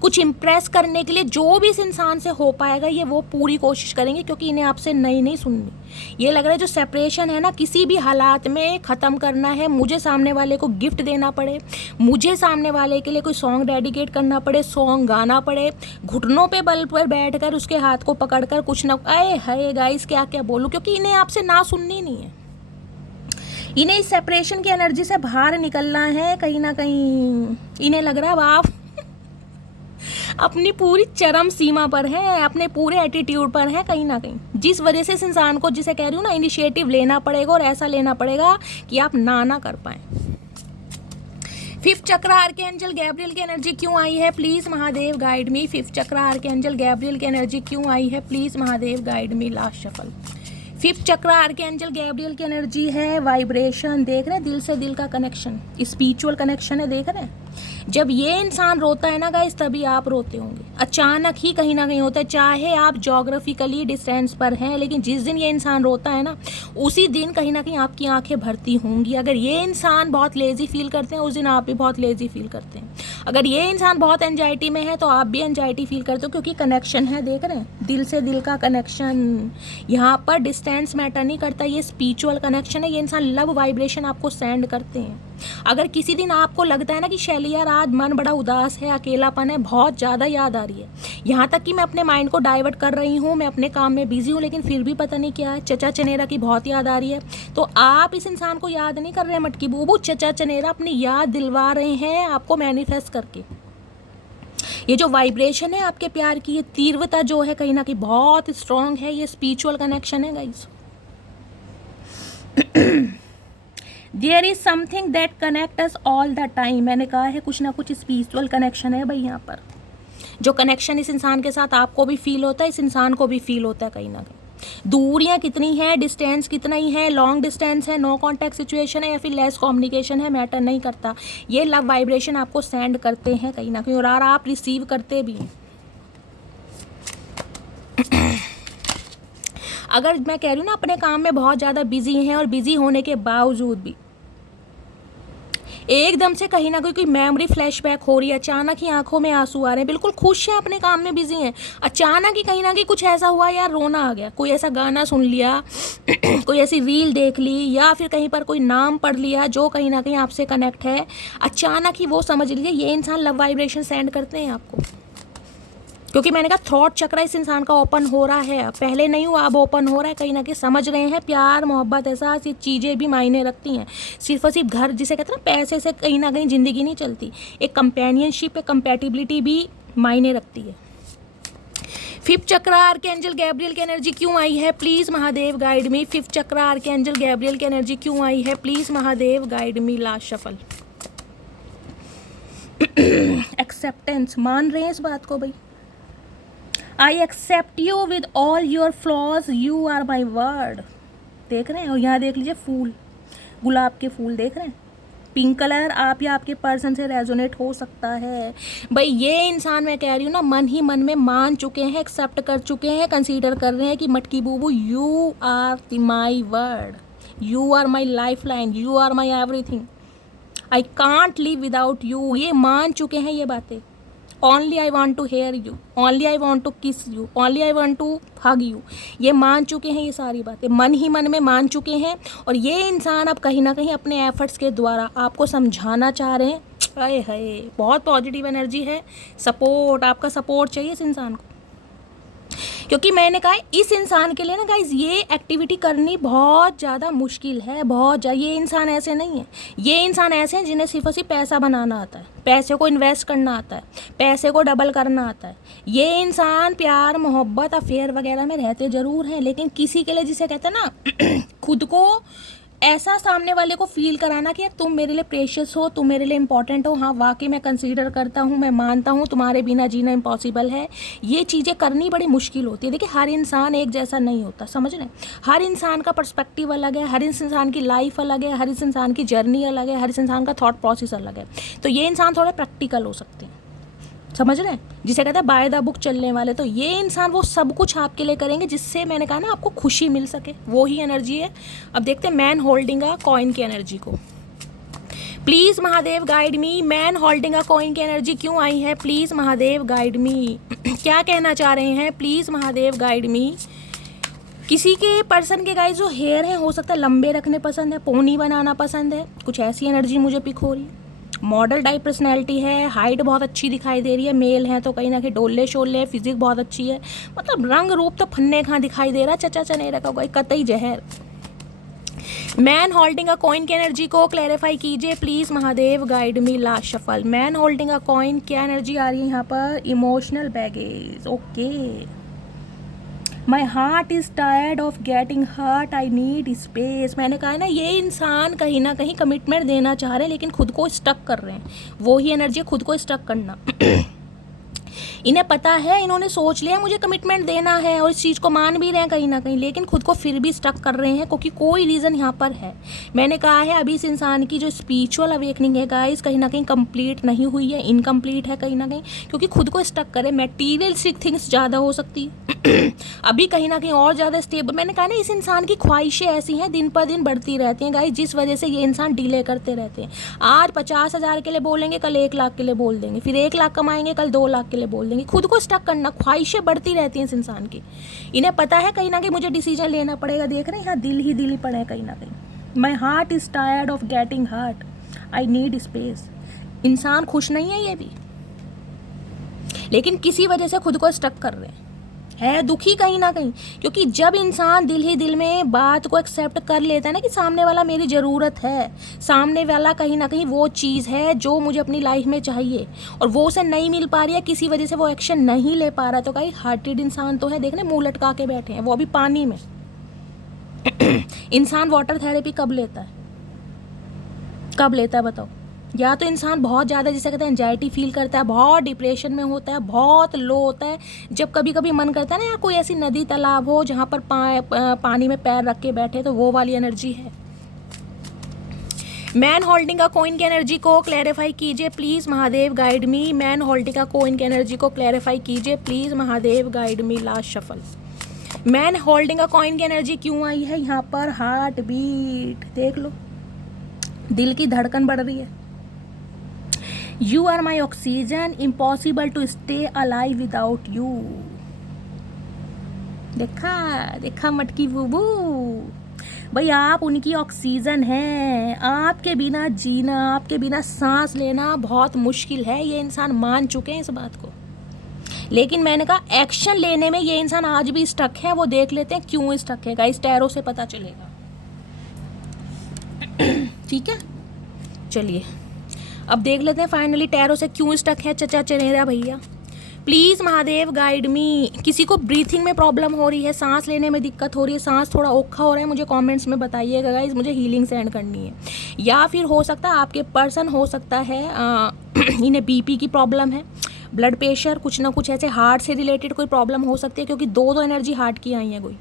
कुछ इम्प्रेस करने के लिए जो भी इस इंसान से हो पाएगा ये वो पूरी कोशिश करेंगे, क्योंकि इन्हें आपसे नहीं सुननी। ये लग रहा है जो सेपरेशन है ना, किसी भी हालात में ख़त्म करना है। मुझे सामने वाले को गिफ्ट देना पड़े, मुझे सामने वाले के लिए कोई सॉन्ग डेडिकेट करना पड़े, सॉन्ग गाना पड़े, घुटनों पे बल पर बैठकर उसके हाथ को पकड़कर कुछ ना, अरे हाय गाइस क्या क्या बोलूँ, क्योंकि इन्हें आपसे ना सुननी नहीं है। इन्हें इस सेपरेशन की एनर्जी से बाहर निकलना है। कहीं ना कहीं इन्हें लग रहा है आप अपनी पूरी चरम सीमा पर है, अपने पूरे एटीट्यूड पर है कहीं ना कहीं, जिस वजह से इस इंसान को, जिसे कह रही हूँ ना, इनिशिएटिव लेना पड़ेगा और ऐसा लेना पड़ेगा कि आप ना कर पाएं। 5th चक्र आर्कएंजल गैब्रियल की एनर्जी क्यों आई है, please Mahadev guide me. 5th चक्र आर्कएंजल गैब्रियल की एनर्जी क्यों आई है, please Mahadev guide me. Last shuffle. 5th चक्र आर्कएंजल गैब्रियल की एनर्जी है वाइब्रेशन। देख रहे हैं, दिल से दिल का कनेक्शन, स्पिरिचुअल कनेक्शन है। देख रहे हैं, जब ये इंसान रोता है ना गाइस, तभी आप रोते होंगे। अचानक ही कहीं ना कहीं होता है, चाहे आप जोग्राफिकली डिस्टेंस पर हैं, लेकिन जिस दिन ये इंसान रोता है ना, उसी दिन कहीं ना कहीं आपकी आंखें भरती होंगी। अगर ये इंसान बहुत लेजी फील करते हैं, उस दिन आप भी बहुत लेजी फील करते हैं। अगर ये इंसान बहुत एंजाइटी में है, तो आप भी एंजाइटी फील करते हो, क्योंकि कनेक्शन है। देख रहे हैं, दिल से दिल का कनेक्शन। यहाँ पर डिस्टेंस मैटर नहीं करता, ये स्पिरिचुअल कनेक्शन है। ये इंसान लव वाइब्रेशन आपको सेंड करते हैं। अगर किसी दिन आपको लगता है ना कि शैली यार आज मन बड़ा उदास है, अकेलापन है, बहुत ज़्यादा याद आ रही है, यहाँ तक कि मैं अपने माइंड को डाइवर्ट कर रही हूँ, मैं अपने काम में बिजी हूँ, लेकिन फिर भी पता नहीं क्या है, चचा चनेरा की बहुत याद आ रही है, तो आप इस इंसान को याद नहीं कर रहे हैं मटकी बूबू, चचा चनेरा अपनी याद दिलवा रहे हैं आपको मैनिफेस्ट करके। ये जो वाइब्रेशन है आपके प्यार की, ये तीव्रता जो है कहीं ना कहीं बहुत स्ट्रॉन्ग है। ये स्पिरिचुअल कनेक्शन है guys. There is something that connect us all the time. मैंने कहा है कुछ ना कुछ स्पिरिचुअल कनेक्शन है भाई। यहाँ पर जो कनेक्शन इस इंसान के साथ आपको भी फील होता है, इस इंसान को भी फील होता है कहीं ना कहीं। दूरियां कितनी है, डिस्टेंस कितना ही है, लॉन्ग डिस्टेंस है, नो कॉन्टैक्ट सिचुएशन है, या फिर लेस कम्युनिकेशन है, मैटर नहीं करता। ये लव वाइब्रेशन आपको सेंड करते हैं कहीं ना कहीं, और आप रिसीव करते भी हैं। अगर मैं कह रही हूँ ना, अपने काम में बहुत ज़्यादा बिजी हैं, और बिजी होने के बावजूद भी एकदम से कहीं ना कोई मेमोरी फ्लैशबैक हो रही है, अचानक ही आंखों में आंसू आ रहे हैं, बिल्कुल खुश हैं, अपने काम में बिजी हैं, अचानक ही कहीं ना कहीं कुछ ऐसा हुआ यार, रोना आ गया, कोई ऐसा गाना सुन लिया कोई ऐसी रील देख ली, या फिर कहीं पर कोई नाम पढ़ लिया जो कहीं ना कहीं आपसे कनेक्ट है, अचानक ही वो समझ लीजिए ये इंसान लव वाइब्रेशन सेंड करते हैं आपको। क्योंकि मैंने कहा थॉट चक्र इस इंसान का ओपन हो रहा है, पहले नहीं हुआ, अब ओपन हो रहा है। कहीं ना कहीं समझ रहे हैं प्यार मोहब्बत एहसास, ये चीज़ें भी मायने रखती हैं। सिर्फ और सिर्फ घर, जिसे कहते हैं ना, पैसे से कहीं ना कहीं ज़िंदगी नहीं चलती। एक कंपेनियनशिप, एक कंपेटिबिलिटी भी मायने रखती है। 5th चक्र आर्कएंजल गैब्रियल की एनर्जी क्यों आई है, please Mahadev guide me. 5th चक्र आर्कएंजल गैब्रियल की एनर्जी क्यों आई है, please Mahadev guide me. Last shuffle. Acceptance, मान रहे हैं इस बात को भाई। I accept you with all your flaws, you are my word. देख रहे हैं, और यहाँ देख लीजिए फूल, गुलाब के फूल देख रहे हैं, पिंक कलर। आप या आपके पर्सन से रेजोनेट हो सकता है भाई। ये इंसान, मैं कह रही हूँ ना, मन ही मन में मान चुके हैं, एक्सेप्ट कर चुके हैं, कंसीडर कर रहे हैं कि मटकी बूबू you are my word, you are my life line, you are my everything, I can't live without you. ये मान चुके हैं ये बातें। Only I want to hear you, only I want to kiss you, only I want to hug you. ये मान चुके हैं, ये सारी बातें मन ही मन में मान चुके हैं। और ये इंसान अब कहीं ना कहीं अपने एफर्ट्स के द्वारा आपको समझाना चाह रहे हैं। हाय हाय, बहुत पॉजिटिव एनर्जी है। सपोर्ट, आपका सपोर्ट चाहिए इस इंसान को, क्योंकि मैंने कहा इस इंसान के लिए ना गाइज ये एक्टिविटी करनी बहुत ज़्यादा मुश्किल है, बहुत ज़्यादा। ये इंसान ऐसे नहीं है, ये इंसान ऐसे हैं जिन्हें सिर्फ और सिर्फ पैसा बनाना आता है, पैसे को इन्वेस्ट करना आता है, पैसे को डबल करना आता है। ये इंसान प्यार मोहब्बत अफेयर वगैरह में रहते ज़रूर हैं, लेकिन किसी के लिए, जिसे कहते हैं ना, खुद को ऐसा सामने वाले को फील कराना कि यार तुम मेरे लिए प्रेशियस हो, तुम मेरे लिए इंपॉर्टेंट हो, हाँ वाकई मैं कंसीडर करता हूँ, मैं मानता हूँ तुम्हारे बिना जीना इम्पॉसिबल है। ये चीज़ें करनी बड़ी मुश्किल होती है। देखिए हर इंसान एक जैसा नहीं होता, समझ रहे हैं, हर इंसान का पर्सपेक्टिव अलग है, हर इंसान की लाइफ अलग है, हर इंसान की जर्नी अलग है, हर इंसान का थॉट प्रोसेस अलग है। तो ये इंसान थोड़े प्रैक्टिकल हो सकते हैं, समझ रहे हैं, जिसे कहते हैं बाय द बुक चलने वाले। तो ये इंसान वो सब कुछ आपके लिए करेंगे जिससे मैंने कहा ना आपको खुशी मिल सके, वो ही एनर्जी है। अब देखते हैं मैन होल्डिंग अ कॉइन की एनर्जी को। Please Mahadev guide me, man holding a coin की एनर्जी क्यों आई है? प्लीज़ महादेव गाइड मी, क्या कहना चाह रहे हैं? प्लीज़ महादेव गाइड मी। किसी के पर्सन के गाइस जो हेयर हैं हो सकता है लंबे रखने पसंद है, पोनी बनाना पसंद है, कुछ ऐसी एनर्जी मुझे पिक हो रही है। मॉडल टाइप पर्सनैलिटी है, हाइट बहुत अच्छी दिखाई दे रही है, मेल है तो कहीं ना कहीं डोले शोले, फिजिक बहुत अच्छी है, मतलब रंग रूप तो फन्ने कहाँ दिखाई दे रहा, चचा चने रखा हुआ कतई जहर। मैन होल्डिंग अ कॉइन की एनर्जी को क्लैरिफाई कीजिए please Mahadev guide me. Last shuffle, man holding a coin, क्या एनर्जी आ रही है यहाँ पर? Emotional baggage. Okay, my heart is tired of getting hurt, I need space. मैंने कहा है ना ये इंसान कहीं ना कहीं कमिटमेंट देना चाह रहे हैं लेकिन खुद को स्टक कर रहे हैं, वो ही एनर्जी खुद को स्टक करना। इन्हें पता है, इन्होंने सोच लिया मुझे कमिटमेंट देना है और इस चीज़ को मान भी रहे हैं कहीं ना कहीं, लेकिन खुद को फिर भी स्टक कर रहे हैं क्योंकि कोई रीज़न यहाँ पर है। मैंने कहा है अभी इस इंसान की जो स्पिरिचुअल अवेकनिंग है गाइस कहीं ना कहीं कंप्लीट नहीं हुई है, इनकम्प्लीट है कहीं ना कहीं, क्योंकि खुद को स्टक करे। मटेरियलिस्टिक थिंग्स ज़्यादा हो सकती है अभी कहीं ना कहीं और ज़्यादा स्टेबल। मैंने कहा ना इस इंसान की ख्वाहिशें ऐसी हैं दिन पर दिन बढ़ती रहती हैं गाइस, जिस वजह से ये इंसान डिले करते रहते हैं। आज 50,000 के लिए बोलेंगे, कल 1 लाख के लिए बोल देंगे, फिर 1 लाख कमाएंगे, कल 2 लाख के लिए बोल देंगे। खुद को स्टक करना, ख्वाहिशें बढ़ती रहती हैं इस इंसान की। इन्हें पता है कहीं ना कहीं मुझे डिसीजन लेना पड़ेगा। देख रहे हैं यहाँ दिल ही पड़े हैं कहीं ना कहीं। My heart is tired of getting hurt, I need space. इंसान खुश नहीं है ये भी, लेकिन किसी वजह से खुद को स्टक कर रहे है दुखी कहीं ना कहीं, क्योंकि जब इंसान दिल ही दिल में बात को एक्सेप्ट कर लेता है ना कि सामने वाला मेरी ज़रूरत है, सामने वाला कहीं ना कहीं वो चीज़ है जो मुझे अपनी लाइफ में चाहिए और वो उसे नहीं मिल पा रही है, किसी वजह से वो एक्शन नहीं ले पा रहा, तो कहीं हार्टेड इंसान तो है। देखने मुँह लटका के बैठे हैं, वो अभी पानी में। इंसान वाटर थेरेपी कब लेता है, कब लेता है बताओ? या तो इंसान बहुत ज़्यादा जिसे कहते हैं एंजाइटी फील करता है, बहुत डिप्रेशन में होता है, बहुत लो होता है, जब कभी कभी मन करता है ना यार कोई ऐसी नदी तालाब हो जहाँ पर पानी में पैर रख के बैठे, तो वो वाली एनर्जी है। मैन होल्डिंग का कॉइन की एनर्जी को क्लैरिफाई कीजिए please Mahadev guide me. Man holding का कॉइन की एनर्जी को क्लैरिफाई कीजिए please Mahadev guide me. Last shuffle, man holding का कॉइन की एनर्जी क्यों आई है यहाँ पर? हार्ट बीट देख लो, दिल की धड़कन बढ़ रही है। You are my oxygen, impossible to stay alive without you। देखा देखा मटकी बूबू, भाई आप उनकी ऑक्सीजन हैं, आपके बिना जीना, आपके बिना सांस लेना बहुत मुश्किल है। ये इंसान मान चुके हैं इस बात को, लेकिन मैंने कहा एक्शन लेने में ये इंसान आज भी स्टक है। वो देख लेते हैं क्यों स्टक है गाइस, टैरो से पता चलेगा। ठीक है, चलिए अब देख लेते हैं फाइनली टैरो से क्यों स्टक है चचा चनेरा भैया। प्लीज़ महादेव गाइड मी। किसी को ब्रीथिंग में प्रॉब्लम हो रही है, सांस लेने में दिक्कत हो रही है, सांस थोड़ा औखा हो रहा है, मुझे कमेंट्स में बताइएगा गाइस, मुझे हीलिंग सेंड करनी है। या फिर हो सकता है आपके पर्सन हो सकता है इन्हें बीपी की प्रॉब्लम है, ब्लड प्रेशर, कुछ ना कुछ ऐसे हार्ट से रिलेटेड कोई प्रॉब्लम हो सकती है, क्योंकि दो एनर्जी हार्ट की आई है। कोई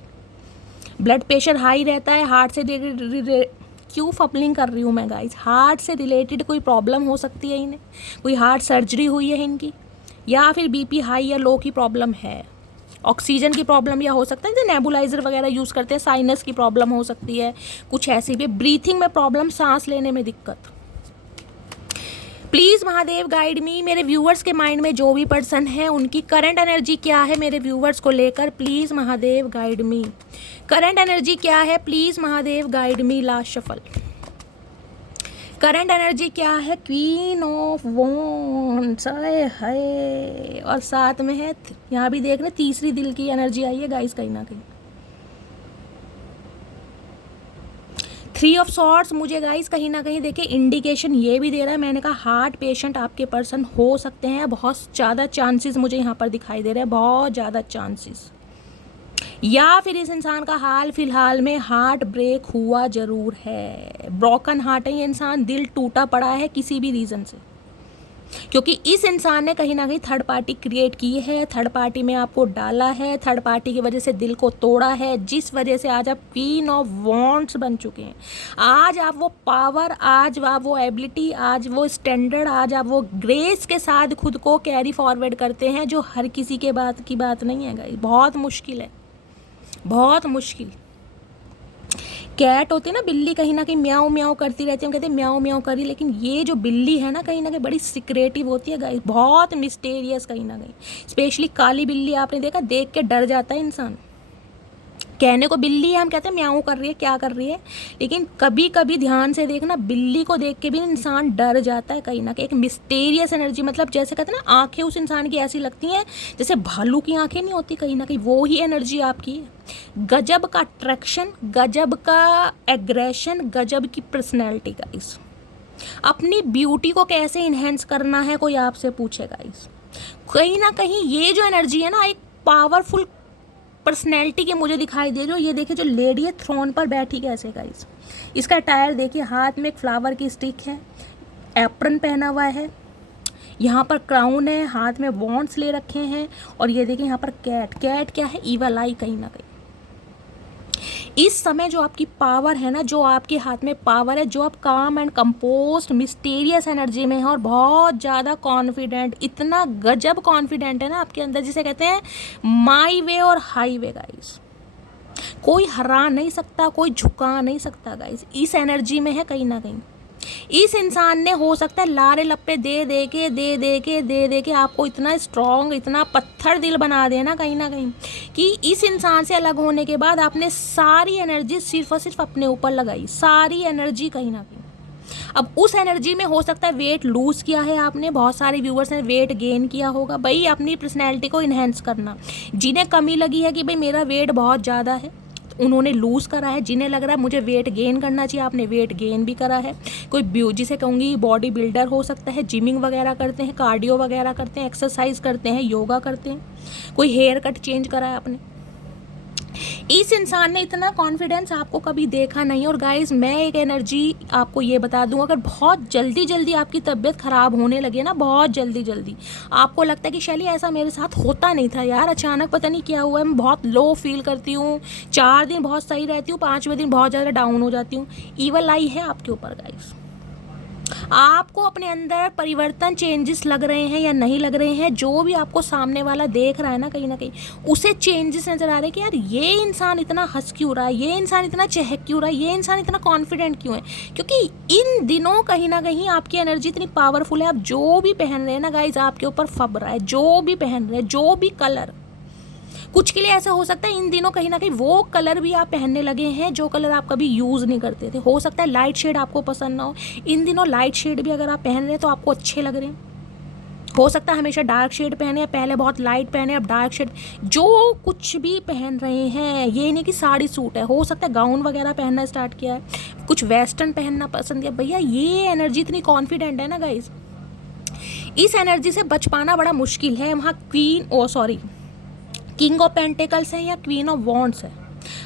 ब्लड प्रेशर हाई रहता है, हार्ट से क्यों फपलिंग कर रही हूँ मैं गाइस, हार्ट से रिलेटेड कोई प्रॉब्लम हो सकती है इन्हें, कोई हार्ट सर्जरी हुई है इनकी, या फिर बीपी हाई या लो की प्रॉब्लम है, ऑक्सीजन की प्रॉब्लम, या हो सकता है जैसे नेबुलाइजर वगैरह यूज़ करते हैं, साइनस की प्रॉब्लम हो सकती है, कुछ ऐसी भी ब्रीथिंग में प्रॉब्लम, सांस लेने में दिक्कत। प्लीज़ महादेव गाइड मी। मेरे व्यूअर्स के माइंड में जो भी पर्सन है उनकी करंट एनर्जी क्या है मेरे व्यूअर्स को लेकर, please Mahadev guide me. Current energy क्या है please Mahadev guide me. Last shuffle, current energy क्या है? क्वीन ऑफ वॉन्ड्स है, और साथ में है यहाँ भी देख रहे तीसरी दिल की एनर्जी आई है गाइस कहीं ना कहीं। 3 ऑफ सॉर्ड्स मुझे गाइस कहीं ना कहीं देखिए इंडिकेशन ये भी दे रहा है, मैंने कहा हार्ट पेशेंट आपके पर्सन हो सकते हैं, बहुत ज़्यादा चांसेस मुझे यहाँ पर दिखाई दे रहे हैं, बहुत ज़्यादा चांसेस। या फिर इस इंसान का हाल फिलहाल में हार्ट ब्रेक हुआ ज़रूर है, ब्रोकन हार्ट है ये इंसान, दिल टूटा पड़ा है किसी भी रीज़न से। क्योंकि इस इंसान ने कहीं ना कहीं थर्ड पार्टी क्रिएट की है, थर्ड पार्टी में आपको डाला है, थर्ड पार्टी की वजह से दिल को तोड़ा है, जिस वजह से आज आप क्वीन ऑफ वॉन्ड्स बन चुके हैं। आज आप वो पावर, आज आप वो एबिलिटी, आज वो स्टैंडर्ड, आज आप वो ग्रेस के साथ खुद को कैरी फॉरवर्ड करते हैं, जो हर किसी के बात नहीं है गाइस। बहुत मुश्किल है, बहुत मुश्किल। कैट होती है ना, बिल्ली, कहीं ना कहीं म्याऊं म्याऊं करती रहती है, हम कहते हैं म्याऊं म्याऊं करी, लेकिन ये जो बिल्ली है ना कहीं ना कहीं बड़ी सिक्रेटिव होती है गाइस, बहुत मिस्टेरियस कहीं ना कहीं। स्पेशली काली बिल्ली आपने देखा, देख के डर जाता है इंसान। कहने को बिल्ली है, हम कहते हैं म्याऊं कर रही है, क्या कर रही है, लेकिन कभी कभी ध्यान से देखना, बिल्ली को देख के भी इंसान डर जाता है कहीं ना कहीं। एक मिस्टेरियस एनर्जी, मतलब जैसे कहते हैं ना, आंखें उस इंसान की ऐसी लगती हैं जैसे भालू की आंखें नहीं होती, कहीं ना कहीं वो ही एनर्जी आपकी है। गजब का अट्रैक्शन, गजब का एग्रेशन, गजब की पर्सनैलिटी गाइस। अपनी ब्यूटी को कैसे इन्हेंस करना है कोई आपसे पूछे गाइस, कहीं ना कहीं ये जो एनर्जी है ना, एक पावरफुल पर्सनैलिटी के मुझे दिखाई दे रही हो। ये देखिए जो लेडी है थ्रोन पर बैठी कैसे गाइस, इसका अटायर देखिए, हाथ में एक फ्लावर की स्टिक है, एप्रन पहना हुआ है, यहाँ पर क्राउन है, हाथ में वॉन्ड्स ले रखे हैं, और ये देखिए यहाँ पर कैट। कैट क्या है, ईवल आई कहीं ना कहीं। इस समय जो आपकी पावर है ना, जो आपके हाथ में पावर है, जो आप काम एंड कंपोस्ट मिस्टीरियस एनर्जी में है और बहुत ज़्यादा कॉन्फिडेंट, इतना गजब कॉन्फिडेंट है ना आपके अंदर, जिसे कहते हैं माई वे और हाई वे गाइस। कोई हरा नहीं सकता, कोई झुका नहीं सकता गाइस, इस एनर्जी में है कहीं ना कहीं। इस इंसान ने हो सकता है लारे लप्पे दे के आपको इतना स्ट्रॉन्ग, इतना पत्थर दिल बना देना कहीं ना कहीं, कि इस इंसान से अलग होने के बाद आपने सारी एनर्जी सिर्फ और सिर्फ अपने ऊपर लगाई, सारी एनर्जी कहीं ना कहीं। अब उस एनर्जी में हो सकता है वेट लूज़ किया है आपने, बहुत सारे व्यूवर्स ने वेट गेन किया होगा। भाई अपनी पर्सनैलिटी को इन्हेंस करना, जिन्हें कमी लगी है कि भाई मेरा वेट बहुत ज़्यादा है, उन्होंने लूज़ करा है, जिन्हें लग रहा है मुझे वेट गेन करना चाहिए, आपने वेट गेन भी करा है। कोई जिसे कहूँगी बॉडी बिल्डर हो सकता है, जिमिंग वगैरह करते हैं, कार्डियो वगैरह करते हैं, एक्सरसाइज करते हैं, योगा करते हैं, कोई हेयर कट चेंज करा है आपने। इस इंसान ने इतना कॉन्फिडेंस आपको कभी देखा नहीं। और गाइस मैं एक एनर्जी आपको ये बता दूं, अगर बहुत जल्दी आपकी तबीयत ख़राब होने लगे ना, बहुत जल्दी आपको लगता है कि शैली ऐसा मेरे साथ होता नहीं था यार, अचानक पता नहीं क्या हुआ है, मैं बहुत लो फील करती हूँ, 4 दिन बहुत सही रहती हूँ, 5वें दिन बहुत ज़्यादा डाउन हो जाती हूँ, ईवल आई है आपके ऊपर गाइस। आपको अपने अंदर परिवर्तन, चेंजेस लग रहे हैं या नहीं लग रहे हैं, जो भी आपको सामने वाला देख रहा है ना कहीं उसे चेंजेस नज़र आ रहे हैं कि यार ये इंसान इतना हंस क्यों रहा है, ये इंसान इतना चहक क्यों रहा है, ये इंसान इतना कॉन्फिडेंट क्यों है। क्योंकि इन दिनों कहीं ना कहीं आपकी एनर्जी इतनी पावरफुल है, आप जो भी पहन रहे हैं ना गाइज, आपके ऊपर फब रहा है, जो भी पहन रहे हैं, जो भी कलर। कुछ के लिए ऐसा हो सकता है इन दिनों कहीं ना कहीं वो कलर भी आप पहनने लगे हैं जो कलर आप कभी यूज़ नहीं करते थे। हो सकता है लाइट शेड आपको पसंद ना हो, इन दिनों लाइट शेड भी अगर आप पहन रहे हैं तो आपको अच्छे लग रहे हैं। हो सकता है हमेशा डार्क शेड पहने, पहले बहुत लाइट पहने, अब डार्क शेड, जो कुछ भी पहन रहे हैं, ये नहीं कि साड़ी सूट है, हो सकता है गाउन वगैरह पहनना स्टार्ट किया है, कुछ वेस्टर्न पहनना पसंद किया। भैया ये एनर्जी इतनी कॉन्फिडेंट है ना गाइज, इस एनर्जी से बच पाना बड़ा मुश्किल है। वहाँ किंग ऑफ पेंटिकल्स है या क्वीन ऑफ वॉन्ड्स है,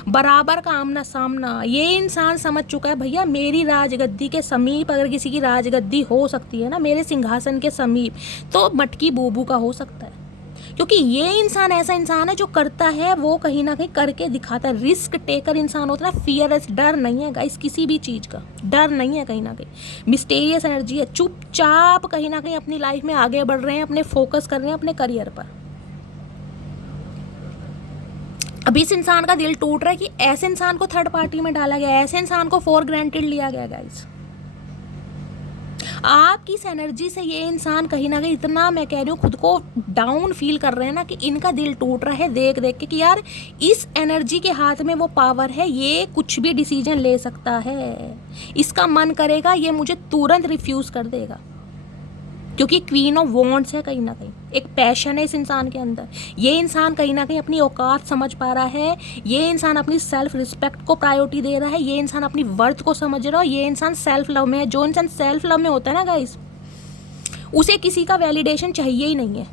बराबर का आमना सामना। ये इंसान समझ चुका है भैया मेरी राजगद्दी के समीप अगर किसी की राजगद्दी हो सकती है ना, मेरे सिंहासन के समीप, तो मटकी बूबू का हो सकता है। क्योंकि ये इंसान ऐसा इंसान है जो करता है वो कहीं ना कहीं करके दिखाता है, रिस्क टेकर इंसान होता है, फियरलेस, डर नहीं है गाइस, किसी भी चीज़ का डर नहीं है कहीं ना कहीं। मिस्टीरियस एनर्जी है, चुपचाप कहीं ना कहीं अपनी लाइफ में आगे बढ़ रहे हैं, अपने फोकस कर रहे हैं अपने करियर पर। अब इस इंसान का दिल टूट रहा है कि ऐसे इंसान को थर्ड पार्टी में डाला गया, ऐसे इंसान को फॉर ग्रांटेड लिया गया गाइस। आपकी इस एनर्जी से ये इंसान कहीं ना कहीं इतना, मैं कह रही हूँ, खुद को डाउन फील कर रहे हैं ना कि इनका दिल टूट रहा है देख के कि यार इस एनर्जी के हाथ में वो पावर है, ये कुछ भी डिसीजन ले सकता है, इसका मन करेगा ये मुझे तुरंत रिफ्यूज़ कर देगा। क्योंकि क्वीन ऑफ वॉन्ड्स है, कहीं ना कहीं एक पैशन है इस इंसान के अंदर। ये इंसान कहीं ना कहीं अपनी औकात समझ पा रहा है, ये इंसान अपनी सेल्फ रिस्पेक्ट को प्रायोरिटी दे रहा है, ये इंसान अपनी वर्थ को समझ रहा है, ये इंसान सेल्फ लव में है। जो इंसान सेल्फ लव में होता है ना गाइस, उसे किसी का वैलिडेशन चाहिए ही नहीं है।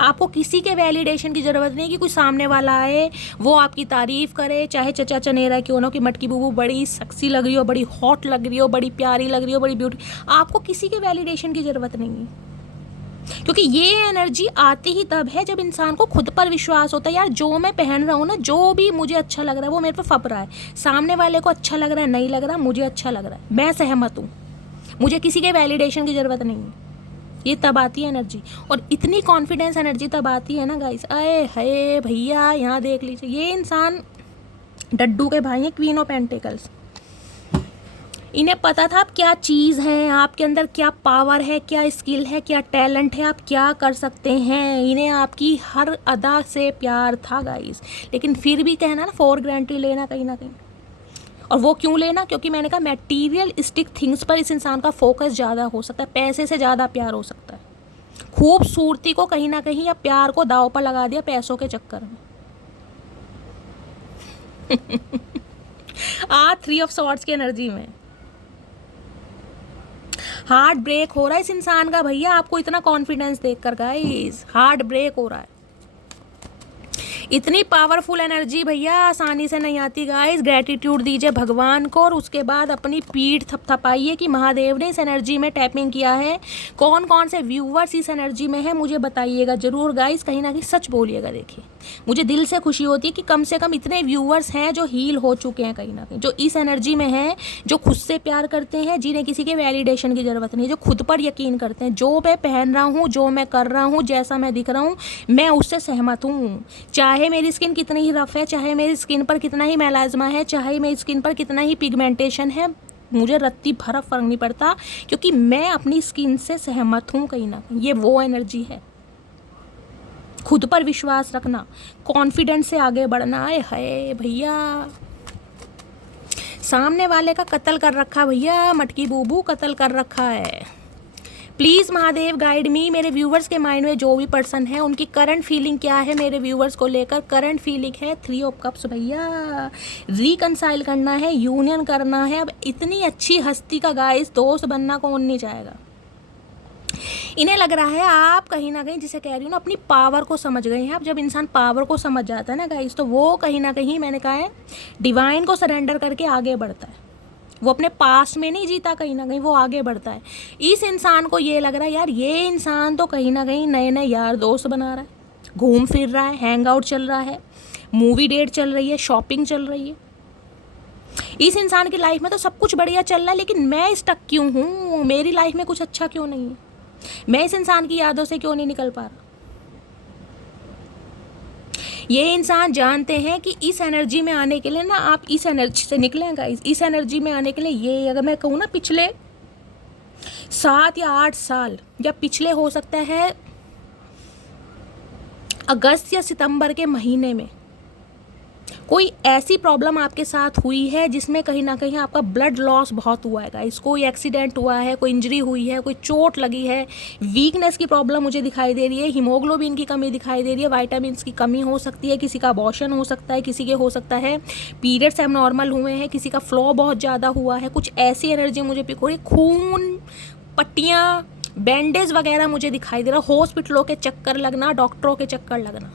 आपको किसी के वैलिडेशन की ज़रूरत नहीं कि कोई सामने वाला आए वो आपकी तारीफ़ करे, चाहे चचा चनेरा क्यों ना हो कि मटकी बूबू बड़ी सेक्सी लग रही हो, बड़ी हॉट लग रही हो, बड़ी प्यारी लग रही हो, बड़ी ब्यूटी। आपको किसी के वैलिडेशन की ज़रूरत नहीं है, क्योंकि ये एनर्जी आती ही तब है जब इंसान को खुद पर विश्वास होता है। यार जो मैं पहन रहा हूँ ना, जो भी मुझे अच्छा लग रहा है वो मेरे पे फप रहा है, सामने वाले को अच्छा लग रहा है नहीं लग रहा, मुझे अच्छा लग रहा है, मैं सहमत हूँ, मुझे किसी के वैलिडेशन की ज़रूरत नहीं है। ये तब आती है एनर्जी, और इतनी कॉन्फिडेंस एनर्जी तब आती है ना गाइस, अरे है भैया यहाँ देख लीजिए, ये इंसान डड्डू के भाई हैं, क्वीन ऑफ पेंटिकल्स। इन्हें पता था आप क्या चीज़ है, आपके अंदर क्या पावर है, क्या स्किल है, क्या टैलेंट है, आप क्या कर सकते हैं। इन्हें आपकी हर अदा से प्यार था गाइस, लेकिन फिर भी कहना ना फॉर ग्रांटेड लेना कहीं ना कहीं। और वो क्यों लेना, क्योंकि मैंने कहा मटेरियलिस्टिक थिंग्स पर इस इंसान का फोकस ज़्यादा हो सकता है, पैसे से ज़्यादा प्यार हो सकता है। खूबसूरती को कहीं ना कहीं या प्यार को दांव पर लगा दिया पैसों के चक्कर में। 3 ऑफ सॉर्ड्स की एनर्जी में हार्ट ब्रेक हो रहा है इस इंसान का भैया, आपको इतना कॉन्फिडेंस देखकर गाइस, हार्ट ब्रेक हो रहा है। इतनी पावरफुल एनर्जी भैया आसानी से नहीं आती गाइस। ग्रेटिट्यूड दीजिए भगवान को और उसके बाद अपनी पीठ थपथपाइए कि महादेव ने इस एनर्जी में टैपिंग किया है। कौन कौन से व्यूवर्स इस एनर्जी में है मुझे बताइएगा ज़रूर गाइस, कहीं ना कहीं सच बोलिएगा। देखिए मुझे दिल से खुशी होती है कि कम से कम इतने व्यूवर्स हैं जो हील हो चुके हैं कहीं ना कहीं, जो इस एनर्जी में हैं, जो खुद से प्यार करते हैं, जिन्हें किसी के वैलिडेशन की ज़रूरत नहीं, जो खुद पर यकीन करते हैं, जो मैं पहन रहा हूँ, जो मैं कर रहा हूँ, जैसा मैं दिख रहा हूँ मैं उससे सहमत हूँ। चाहे मेरी स्किन कितनी ही रफ है, चाहे मेरी स्किन पर कितना ही मेलाज्मा है, चाहे मेरी स्किन पर कितना ही पिगमेंटेशन है, मुझे रत्ती भर फर्क नहीं पड़ता, क्योंकि मैं अपनी स्किन से सहमत हूँ कहीं ना कहीं। ये वो एनर्जी है, खुद पर विश्वास रखना, कॉन्फिडेंस से आगे बढ़ना। है भैया सामने वाले का कत्ल कर रखा भैया, मटकी बूबू कत्ल कर रखा है। प्लीज़ महादेव गाइड मी, मेरे व्यूवर्स के माइंड में जो भी पर्सन है उनकी करंट फीलिंग क्या है मेरे व्यूवर्स को लेकर। करंट फीलिंग है 3 ऑफ कप्स भैया, रिकनसाइल करना है, यूनियन करना है। अब इतनी अच्छी हस्ती का गाइस दोस्त बनना कौन नहीं चाहेगा। इन्हें लग रहा है आप कहीं ना कहीं, जिसे कह रही हूँ ना, अपनी पावर को समझ गए हैं। अब जब इंसान पावर को समझ जाता है ना गाइस, तो वो कहीं ना कहीं मैंने कहा है डिवाइन को सरेंडर करके आगे बढ़ता है। वो अपने पास्ट में नहीं जीता, कहीं ना कहीं वो आगे बढ़ता है। इस इंसान को ये लग रहा है यार ये इंसान तो कहीं ना कहीं नए नए यार दोस्त बना रहा है, घूम फिर रहा है, हैंग आउट चल रहा है, मूवी डेट चल रही है, शॉपिंग चल रही है। इस इंसान की लाइफ में तो सब कुछ बढ़िया चल रहा है, लेकिन मैं स्टक क्यों हूँ, मेरी लाइफ में कुछ अच्छा क्यों नहीं है, मैं इस इंसान की यादों से क्यों नहीं निकल पा रहा। ये इंसान जानते हैं कि इस एनर्जी में आने के लिए ना, आप इस एनर्जी से निकलें गाइस। इस एनर्जी में आने के लिए ये, अगर मैं कहूँ ना, पिछले 7 या 8 साल, या पिछले हो सकता है अगस्त या सितंबर के महीने में कोई ऐसी प्रॉब्लम आपके साथ हुई है जिसमें कहीं ना कहीं आपका ब्लड लॉस बहुत हुआ है गाइस। कोई एक्सीडेंट हुआ है, कोई इंजरी हुई है, कोई चोट लगी है, वीकनेस की प्रॉब्लम मुझे दिखाई दे रही है, हीमोग्लोबिन की कमी दिखाई दे रही है, विटामिन्स की कमी हो सकती है, किसी का अबॉर्शन हो सकता है, किसी के हो सकता है पीरियड्स एबनॉर्मल हुए हैं, किसी का फ्लो बहुत ज़्यादा हुआ है। कुछ ऐसी एनर्जी मुझे पिक हो रही है, खून, पट्टियाँ, बैंडेज वगैरह मुझे दिखाई दे रहा, हॉस्पिटलों के चक्कर लगना, डॉक्टरों के चक्कर लगना।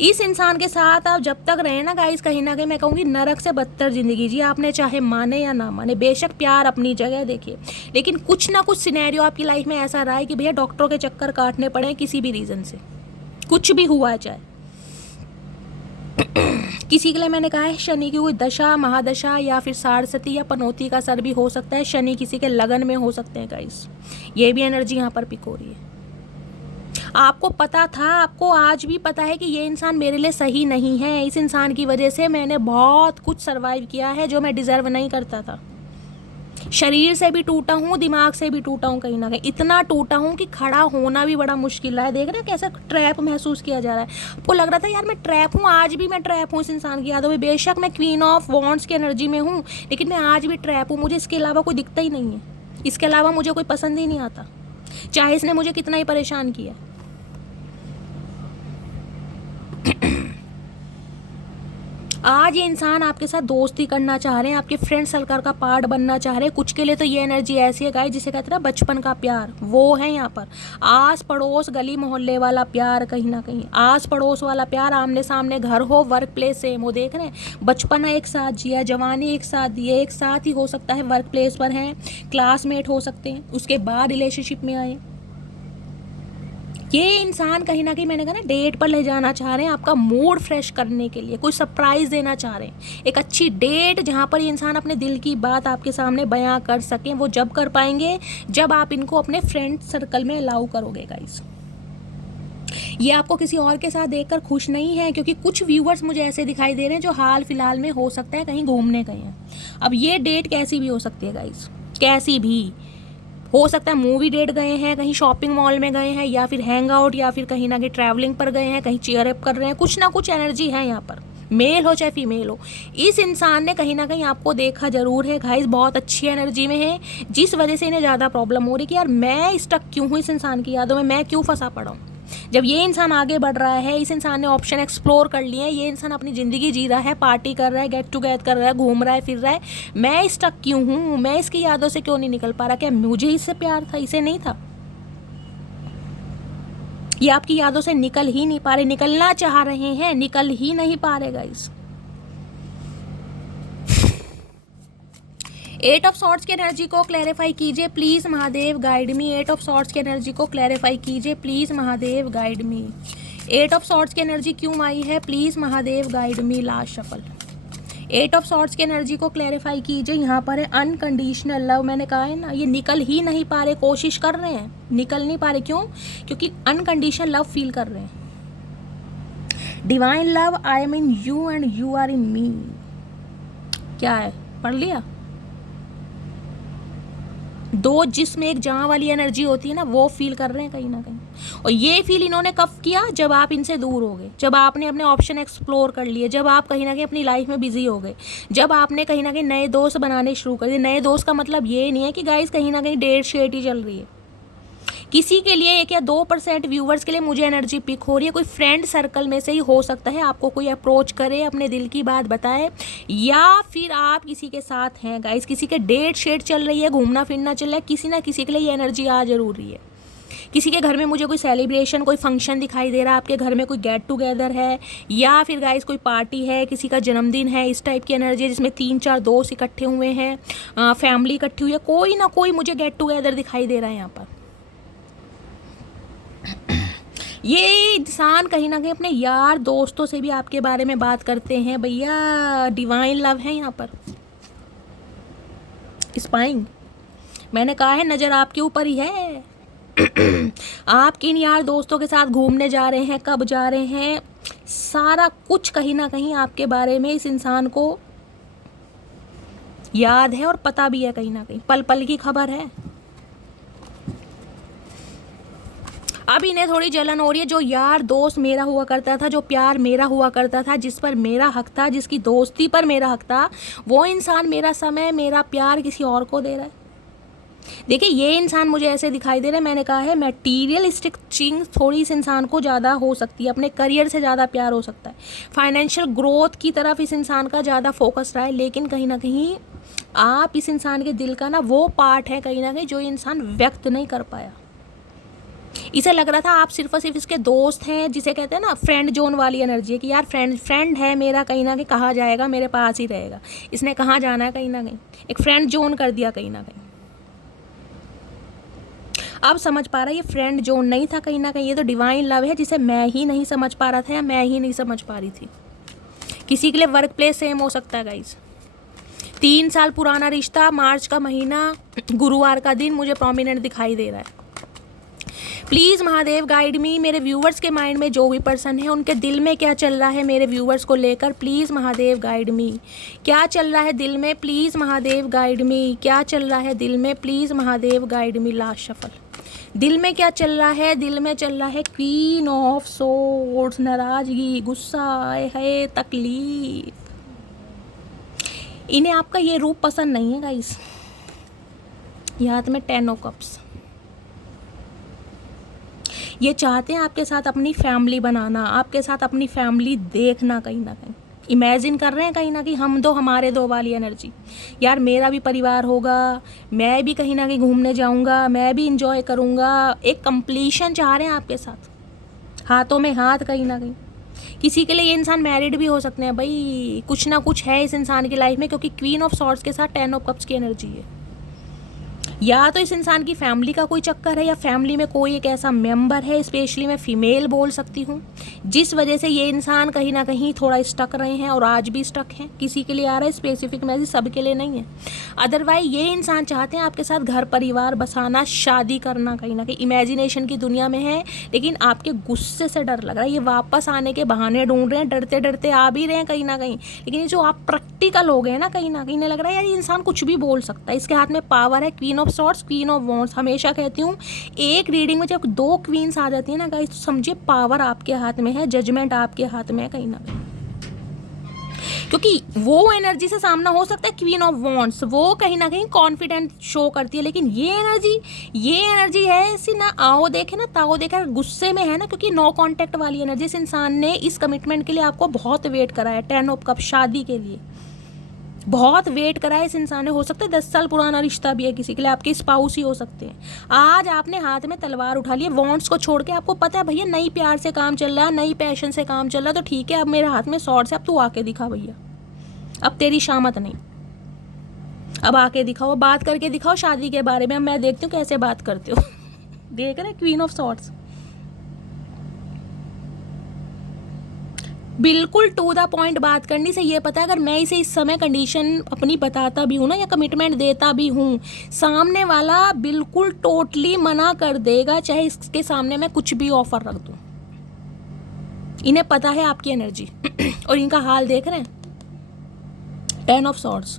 इस इंसान के साथ आप जब तक रहे ना गाइस, कहीं ना कहीं मैं कहूँगी नरक से बदतर ज़िंदगी जी। आपने चाहे माने या ना माने, बेशक प्यार अपनी जगह देखिए, लेकिन कुछ ना कुछ सिनेरियो आपकी लाइफ में ऐसा रहा है कि भैया डॉक्टरों के चक्कर काटने पड़े किसी भी रीज़न से, कुछ भी हुआ है चाहे। किसी के लिए मैंने कहा है शनि की कोई दशा, महादशा, या फिर सारस्वती या पनौती का असर भी हो सकता है। शनि किसी के लगन में हो सकते हैं गाइस, ये भी एनर्जी यहाँ पर पिक हो रही है। आपको पता था, आपको आज भी पता है कि ये इंसान मेरे लिए सही नहीं है। इस इंसान की वजह से मैंने बहुत कुछ सरवाइव किया है जो मैं डिज़र्व नहीं करता था। शरीर से भी टूटा हूँ, दिमाग से भी टूटा हूँ, कहीं ना कहीं इतना टूटा हूँ कि खड़ा होना भी बड़ा मुश्किल है। देख रहे हैं कैसा ट्रैप महसूस किया जा रहा है। आपको लग रहा था यार मैं ट्रैप हूँ, आज भी मैं ट्रैप हूँ इस इंसान की यादों में। बेशक मैं क्वीन ऑफ वॉन्ड्स की एनर्जी में हूँ, लेकिन मैं आज भी ट्रैप हूँ। मुझे इसके अलावा कोई दिखता ही नहीं है, इसके अलावा मुझे कोई पसंद ही नहीं आता, चाहे इसने मुझे कितना ही परेशान किया। आज ये इंसान आपके साथ दोस्ती करना चाह रहे हैं, आपके फ्रेंड सर्कल का पार्ट बनना चाह रहे हैं। कुछ के लिए तो ये एनर्जी ऐसी है गाइस, जिसे कहते हैं ना बचपन का प्यार, वो है यहाँ पर। आस पड़ोस गली मोहल्ले वाला प्यार, कहीं ना कहीं आस पड़ोस वाला प्यार, आमने सामने घर हो, वर्क प्लेस सेम हो। देख रहे हैं, बचपन एक साथ जिया, जवानी एक साथ दी है, एक साथ ही हो सकता है, वर्क प्लेस पर हैं, क्लासमेट हो सकते हैं, उसके बाद रिलेशनशिप में आए। ये इंसान कहीं ना कहीं, मैंने कहा ना, डेट पर ले जाना चाह रहे हैं, आपका मूड फ्रेश करने के लिए कोई सरप्राइज देना चाह रहे हैं। एक अच्छी डेट जहाँ पर ये इंसान अपने दिल की बात आपके सामने बयां कर सकें। वो जब कर पाएंगे जब आप इनको अपने फ्रेंड सर्कल में अलाउ करोगे गाइस। ये आपको किसी और के साथ देखकर खुश नहीं है, क्योंकि कुछ व्यूअर्स मुझे ऐसे दिखाई दे रहे हैं जो हाल फिलहाल में हो सकता है कहीं घूमने गए हैं। अब ये डेट कैसी भी हो सकती है गाइस, कैसी भी हो सकता है। मूवी डेट गए हैं, कहीं शॉपिंग मॉल में गए हैं, या फिर हैंग आउट, या फिर कहीं ना कहीं ट्रैवलिंग पर गए हैं, कहीं चीयर अप कर रहे हैं। कुछ ना कुछ एनर्जी है यहाँ पर, मेल हो चाहे फीमेल हो। इस इंसान ने कहीं ना कहीं आपको देखा जरूर है गाइस, बहुत अच्छी एनर्जी में है, जिस वजह से इन्हें ज़्यादा प्रॉब्लम हो रही है कि यार मैं स्टक क्यों हूँ इस इंसान की यादों में, मैं क्यों फंसा पड़ा हूँ। जब ये इंसान आगे बढ़ रहा है, इस इंसान ने ऑप्शन एक्सप्लोर कर लिए हैं, ये इंसान अपनी ज़िंदगी जी रहा है, पार्टी कर रहा है, गेट टुगेदर कर रहा है, घूम रहा है, फिर रहा है, मैं स्टक क्यों हूँ, मैं इसकी यादों से क्यों नहीं निकल पा रहा, क्या मुझे इससे प्यार था, इसे नहीं था। ये आपकी यादों से निकल ही नहीं पा रहे, निकलना चाह रहे हैं, निकल ही नहीं पा रहे गाइस। 8 ऑफ सॉर्ड्स की एनर्जी को क्लैरिफाई कीजिए please Mahadev, guide me. 8 of swords की एनर्जी को क्लैरिफाई कीजिए please Mahadev, guide me. 8 of swords की एनर्जी क्यों आई है, please Mahadev, guide me. Last shuffle. 8 of swords की एनर्जी को क्लैरिफाई कीजिए। यहाँ पर है अनकंडीशनल लव। मैंने कहा है ना, ये निकल ही नहीं पा रहे, कोशिश कर रहे हैं, निकल नहीं पा रहे। क्यों? क्योंकि अनकंडीशनल लव फील कर रहे हैं। Divine love, I am in you and you are in me. क्या है, पढ़ लिया? दो जिसमें एक जहाँ वाली एनर्जी होती है ना, वो फील कर रहे हैं कहीं ना कहीं। और ये फील इन्होंने कब किया? जब आप इनसे दूर हो गए, जब आपने अपने ऑप्शन एक्सप्लोर कर लिए, जब आप कहीं ना कहीं अपनी लाइफ में बिजी हो गए, जब आपने कहीं ना कहीं नए दोस्त बनाने शुरू कर दिए। नए दोस्त का मतलब ये नहीं है कि गाइस कहीं ना कहीं डेट शेट ही चल रही है। किसी के लिए 1 या 2% व्यूवर्स के लिए मुझे एनर्जी पिक हो रही है। कोई फ्रेंड सर्कल में से ही हो सकता है, आपको कोई अप्रोच करे, अपने दिल की बात बताए, या फिर आप किसी के साथ हैं गाइस, किसी के डेट शेट चल रही है, घूमना फिरना चल रहा है, किसी ना किसी के लिए ये एनर्जी आ जरूरी है। किसी के घर में मुझे कोई सेलिब्रेशन, कोई फंक्शन दिखाई दे रहा है, आपके घर में कोई गेट टुगेदर है, या फिर गाइस कोई पार्टी है, किसी का जन्मदिन है, इस टाइप की एनर्जी है जिसमें 3-4 दोस्त इकट्ठे हुए हैं, फैमिली इकट्ठी हुई है, कोई ना कोई मुझे गेट टुगेदर दिखाई दे रहा है यहाँ पर। ये इंसान कहीं ना कहीं अपने यार दोस्तों से भी आपके बारे में बात करते हैं। भैया डिवाइन लव है यहाँ पर। स्पाइंग, मैंने कहा है नज़र आपके ऊपर ही है। आप किन यार दोस्तों के साथ घूमने जा रहे हैं, कब जा रहे हैं, सारा कुछ कहीं ना कहीं आपके बारे में इस इंसान को याद है और पता भी है, कहीं ना कहीं पल पल की खबर है। अब इन्हें थोड़ी जलन हो रही है। जो यार दोस्त मेरा हुआ करता था, जो प्यार मेरा हुआ करता था, जिस पर मेरा हक था, जिसकी दोस्ती पर मेरा हक था, वो इंसान मेरा समय, मेरा प्यार किसी और को दे रहा है। देखिए ये इंसान मुझे ऐसे दिखाई दे रहा है, मैंने कहा है मटेरियलिस्टिक चीज थोड़ी इस इंसान को ज़्यादा हो सकती है, अपने करियर से ज़्यादा प्यार हो सकता है, फाइनेंशियल ग्रोथ की तरफ इस इंसान का ज़्यादा फोकस रहा है। लेकिन कहीं ना कहीं आप इस इंसान के दिल का ना वो पार्ट है कहीं ना कहीं जो इंसान व्यक्त नहीं कर पाया। इसे लग रहा था आप सिर्फ और सिर्फ इसके दोस्त हैं, जिसे कहते हैं ना फ्रेंड जोन वाली एनर्जी है कि यार फ्रेंड है मेरा, कहीं ना कहीं कहाँ जाएगा, मेरे पास ही रहेगा, इसने कहाँ जाना है, कहीं ना कहीं एक फ्रेंड जोन कर दिया कहीं ना कहीं। अब समझ पा रहा है ये फ्रेंड जोन नहीं था, कहीं ना कहीं ये तो डिवाइन लव है, जिसे मैं ही नहीं समझ पा रहा था, या मैं ही नहीं समझ पा रही थी। किसी के लिए वर्क प्लेस सेम हो सकता है गाइस। 3 साल पुराना रिश्ता, मार्च का महीना, गुरुवार का दिन मुझे प्रोमिनेंट दिखाई दे रहा है। प्लीज़ महादेव गाइड मी। मेरे व्यूवर्स के माइंड में जो भी पर्सन है, उनके दिल में क्या चल रहा है मेरे व्यूवर्स को लेकर, प्लीज़ महादेव गाइड मी। क्या चल रहा है दिल में, प्लीज़ महादेव गाइड मी। क्या चल रहा है दिल में, please Mahadev guide me. Last shuffle. दिल में क्या चल रहा है? दिल में चल रहा है क्वीन ऑफ सोर्ड्स, नाराजगी, गुस्सा है, तकलीफ। इन्हें आपका ये रूप पसंद नहीं है गाइस। ये हाथ में 10 ऑफ कप्स। ये चाहते हैं आपके साथ अपनी फैमिली बनाना, आपके साथ अपनी फैमिली देखना कहीं ना कहीं। इमेजिन कर रहे हैं कहीं ना कहीं हम दो हमारे दो वाली एनर्जी। यार मेरा भी परिवार होगा, मैं भी कहीं ना कहीं घूमने जाऊंगा, मैं भी इंजॉय करूंगा, एक कंप्लीशन चाह रहे हैं आपके साथ, हाथों में हाथ कहीं ना कहीं। किसी के लिए ये इंसान मैरिड भी हो सकते हैं भाई, कुछ ना कुछ है इस इंसान की लाइफ में, क्योंकि क्वीन ऑफ सॉर्ड्स के साथ 10 ऑफ कप्स की एनर्जी है। या तो इस इंसान की फैमिली का कोई चक्कर है, या फैमिली में कोई एक ऐसा मेंबर है, स्पेशली मैं फीमेल बोल सकती हूँ, जिस वजह से ये इंसान कहीं ना कहीं थोड़ा स्टक रहे हैं और आज भी स्टक हैं। किसी के लिए आ रहा है स्पेसिफिक मैसेज, सबके लिए नहीं है। अदरवाइज ये इंसान चाहते हैं आपके साथ घर परिवार बसाना, शादी करना, कहीं ना कहीं इमेजिनेशन की दुनिया में है, लेकिन आपके गुस्से से डर लग रहा है। ये वापस आने के बहाने ढूंढ रहे हैं, डरते डरते आ भी रहे हैं कहीं ना कहीं, लेकिन ये जो आप प्रैक्टिकल हो गए ना कहीं इन्हें लग रहा है यार ये इंसान कुछ भी बोल सकता है, इसके हाथ में पावर है। Queen of swords, queen of wands. हमेशा कहती हूँ एक रीडिंग में जब 2 क्वींस आ जाती है ना गाइस, तो समझिए पावर आपके हाथ में है, जजमेंट आपके हाथ में है कहीं ना कहीं, क्योंकि वो एनर्जी से सामना हो सकता है। क्वीन ऑफ वॉन्ड्स वो कहीं ना कहीं कॉन्फिडेंट शो करती है, लेकिन ये एनर्जी है ऐसी ना आओ देखे ना ताओ देखे, गुस्से में है ना, क्योंकि नो कांटेक्ट वाली एनर्जी। इस इंसान ने इस कमिटमेंट के लिए आपको बहुत वेट करा है, 10 ऑफ कप, शादी के लिए बहुत वेट करा है इस इंसान ने। हो सकता है 10 साल पुराना रिश्ता भी है किसी के लिए, आपके स्पाउस ही हो सकते हैं। आज आपने हाथ में तलवार उठा ली, वॉन्ट्स को छोड़ के, आपको पता है भैया नई प्यार से काम चल रहा है, नई पैशन से काम चल रहा है, तो ठीक है अब मेरे हाथ में स्वॉर्ड से, अब तू आके दिखा भैया, अब तेरी शामत नहीं, अब आके दिखाओ, बात करके दिखाओ शादी के बारे में, अब मैं देखती हूँ कैसे बात करते हो। देख रहे क्वीन ऑफ स्वॉर्ड्स, बिल्कुल टू द पॉइंट बात करनी से ये पता है, अगर मैं इसे इस समय कंडीशन अपनी बताता भी हूँ ना, या कमिटमेंट देता भी हूँ, सामने वाला बिल्कुल टोटली मना कर देगा, चाहे इसके सामने मैं कुछ भी ऑफर रख दूँ। इन्हें पता है आपकी एनर्जी। और इनका हाल देख रहे हैं, 10 ऑफ सॉर्ड्स।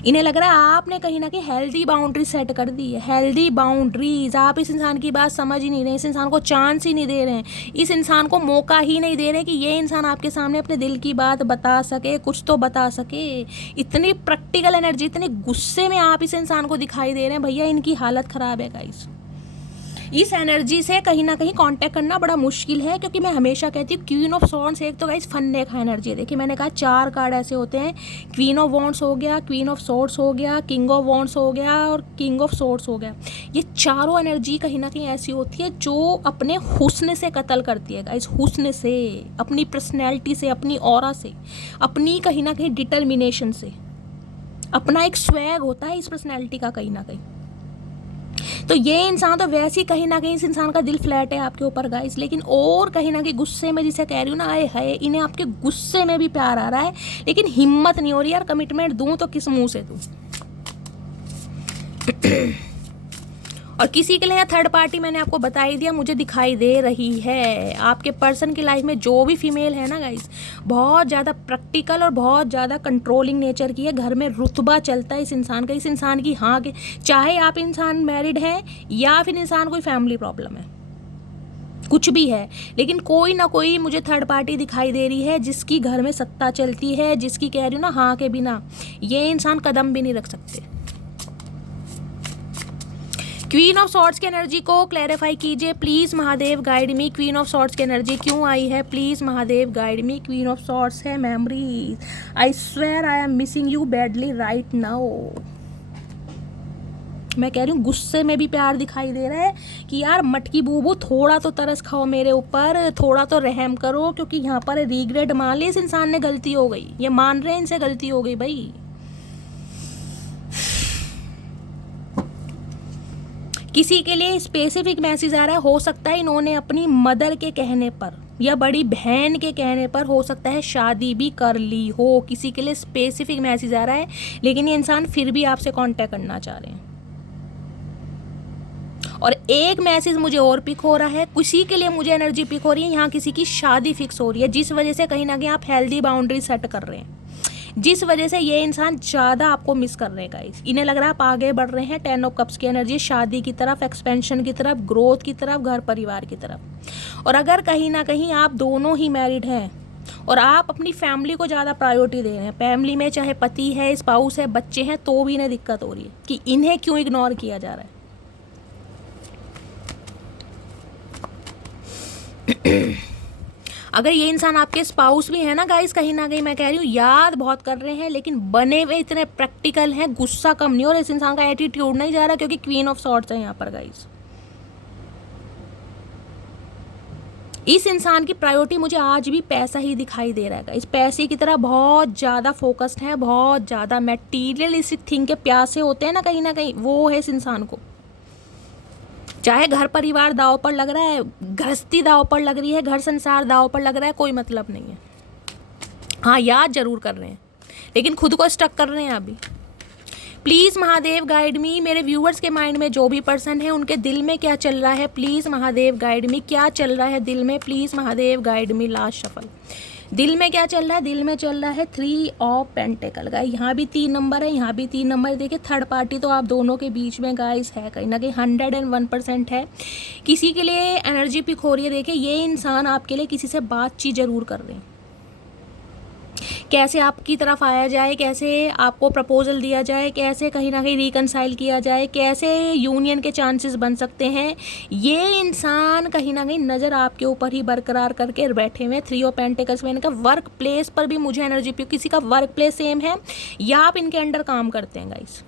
इन्हें लग रहा है आपने कहीं ना कहीं हेल्दी बाउंड्री सेट कर दी है, हेल्दी बाउंड्रीज। आप इस इंसान की बात समझ ही नहीं रहे, इस इंसान को चांस ही नहीं दे रहे हैं, इस इंसान को मौका ही नहीं दे रहे कि ये इंसान आपके सामने अपने दिल की बात बता सके, कुछ तो बता सके। इतनी प्रैक्टिकल एनर्जी, इतने गुस्से में आप इस इंसान को दिखाई दे रहे हैं, भैया इनकी हालत ख़राब है गाइस। इस एनर्जी से कहीं ना कहीं कांटेक्ट करना बड़ा मुश्किल है, क्योंकि मैं हमेशा कहती हूँ क्वीन ऑफ सॉर्ड्स एक तो गाइस फन्ने का एनर्जी है। देखिए मैंने कहा 4 कार्ड ऐसे होते हैं, क्वीन ऑफ वॉन्ड्स हो गया, क्वीन ऑफ सॉर्ड्स हो गया, किंग ऑफ वॉन्ड्स हो गया और किंग ऑफ सॉर्ड्स हो गया। ये चारों एनर्जी कहीं ना कहीं ऐसी होती है जो अपने हुस्न से कत्ल करती है गाइस, हुस्न से, अपनी पर्सनैलिटी से, अपनी ऑरा से, अपनी कहीं ना कहीं डिटर्मिनेशन से। अपना एक स्वैग होता है इस पर्सनैलिटी का कहीं ना कहीं। तो ये इंसान तो वैसे ही कहीं ना कहीं इस इंसान का दिल फ्लैट है आपके ऊपर गाइस, लेकिन और कहीं ना कहीं गुस्से में, जिसे कह रही हूँ ना, आए है इन्हें आपके गुस्से में भी प्यार आ रहा है, लेकिन हिम्मत नहीं हो रही यार, कमिटमेंट दूं तो किस मुंह से दूं। और किसी के लिए थर्ड पार्टी मैंने आपको बता ही दिया, मुझे दिखाई दे रही है। आपके पर्सन की लाइफ में जो भी फीमेल है ना गाइस, बहुत ज़्यादा प्रैक्टिकल और बहुत ज़्यादा कंट्रोलिंग नेचर की है। घर में रुतबा चलता है इस इंसान का, इस इंसान की हाँ के, चाहे आप इंसान मैरिड हैं या फिर इंसान कोई फैमिली प्रॉब्लम है, कुछ भी है, लेकिन कोई ना कोई मुझे थर्ड पार्टी दिखाई दे रही है जिसकी घर में सत्ता चलती है, जिसकी कह रही हूँ ना हाँ के बिना ये इंसान कदम भी नहीं रख सकते। क्वीन ऑफ सॉर्ड्स की एनर्जी को क्लैरिफाई कीजिए please Mahadev, guide me. Queen of swords की एनर्जी क्यों आई है, please Mahadev guide me. Queen of swords है memories, I swear I am missing you badly right now. मैं कह रही हूँ गुस्से में भी प्यार दिखाई दे रहा है कि यार मटकी बूबू थोड़ा तो तरस खाओ मेरे ऊपर, थोड़ा तो रहम करो, क्योंकि यहाँ पर रिग्रेट मान ली, इस इंसान ने गलती हो गई, ये मान रहे हैं इनसे गलती हो गई भाई। किसी के लिए स्पेसिफिक मैसेज आ रहा है, हो सकता है इन्होंने अपनी मदर के कहने पर या बड़ी बहन के कहने पर हो सकता है शादी भी कर ली हो। किसी के लिए स्पेसिफिक मैसेज आ रहा है, लेकिन ये इंसान फिर भी आपसे कांटेक्ट करना चाह रहे हैं। और एक मैसेज मुझे और पिक हो रहा है, किसी के लिए मुझे एनर्जी पिक हो रही है, यहाँ किसी की शादी फिक्स हो रही है, जिस वजह से कहीं ना कहीं आप हेल्दी बाउंड्री सेट कर रहे हैं, जिस वजह से ये इंसान ज़्यादा आपको मिस कर रहे हैं गाइस। इन्हें लग रहा है आप आगे बढ़ रहे हैं 10 ऑफ कप्स की एनर्जी, शादी की तरफ, एक्सपेंशन की तरफ, ग्रोथ की तरफ, घर परिवार की तरफ। और अगर कहीं ना कहीं आप दोनों ही मैरिड हैं और आप अपनी फैमिली को ज़्यादा प्रायोरिटी दे रहे हैं, फैमिली में चाहे पति है, स्पाउस है, बच्चे हैं, तो भी इन्हें दिक्कत हो रही है कि इन्हें क्यों इग्नोर किया जा रहा है। अगर ये इंसान आपके स्पाउस भी है ना गाइस, कहीं ना कहीं मैं कह रही हूँ याद बहुत कर रहे हैं लेकिन बने हुए इतने प्रैक्टिकल हैं, गुस्सा कम नहीं, और इस इंसान का एटीट्यूड नहीं जा रहा क्योंकि क्वीन ऑफ सॉर्ड्स है यहाँ पर गाइस। इस इंसान की प्रायोरिटी मुझे आज भी पैसा ही दिखाई दे रहा है गाइस। पैसे की तरह बहुत ज़्यादा फोकस्ड है, बहुत ज़्यादा मैटीरियलिस्टिक थिंग के प्यासे होते हैं ना कहीं वो है इस इंसान को। चाहे घर परिवार दाव पर लग रहा है, गृहस्थी दाव पर लग रही है, घर संसार दाव पर लग रहा है, कोई मतलब नहीं है। हाँ याद जरूर कर रहे हैं लेकिन खुद को स्टक कर रहे हैं अभी। प्लीज़ महादेव गाइड मी, मेरे व्यूअर्स के माइंड में जो भी पर्सन है उनके दिल में क्या चल रहा है, प्लीज़ महादेव गाइड मी, क्या चल रहा है दिल में, please Mahadev guide me. Last shuffle, दिल में क्या चल रहा है, दिल में चल रहा है 3 ऑफ पेंटिकल गाइस। यहाँ भी 3 नंबर है, यहाँ भी 3 नंबर। देखिए थर्ड पार्टी तो आप दोनों के बीच में गाइस है, कहीं ना कहीं 101% है। किसी के लिए एनर्जी पिक हो रही है। देखिए ये इंसान आपके लिए किसी से बातचीत जरूर कर रहे हैं, कैसे आपकी तरफ आया जाए, कैसे आपको प्रपोजल दिया जाए, कैसे कहीं ना कहीं रिकनसाइल किया जाए, कैसे यूनियन के चांसेस बन सकते हैं। ये इंसान कहीं ना कहीं नज़र आपके ऊपर ही बरकरार करके बैठे हुए। 3 ऑफ पेंटिकल्स में इनका वर्क प्लेस पर भी मुझे एनर्जी पी, किसी का वर्क प्लेस सेम है या आप इनके अंडर काम करते हैं गाइस।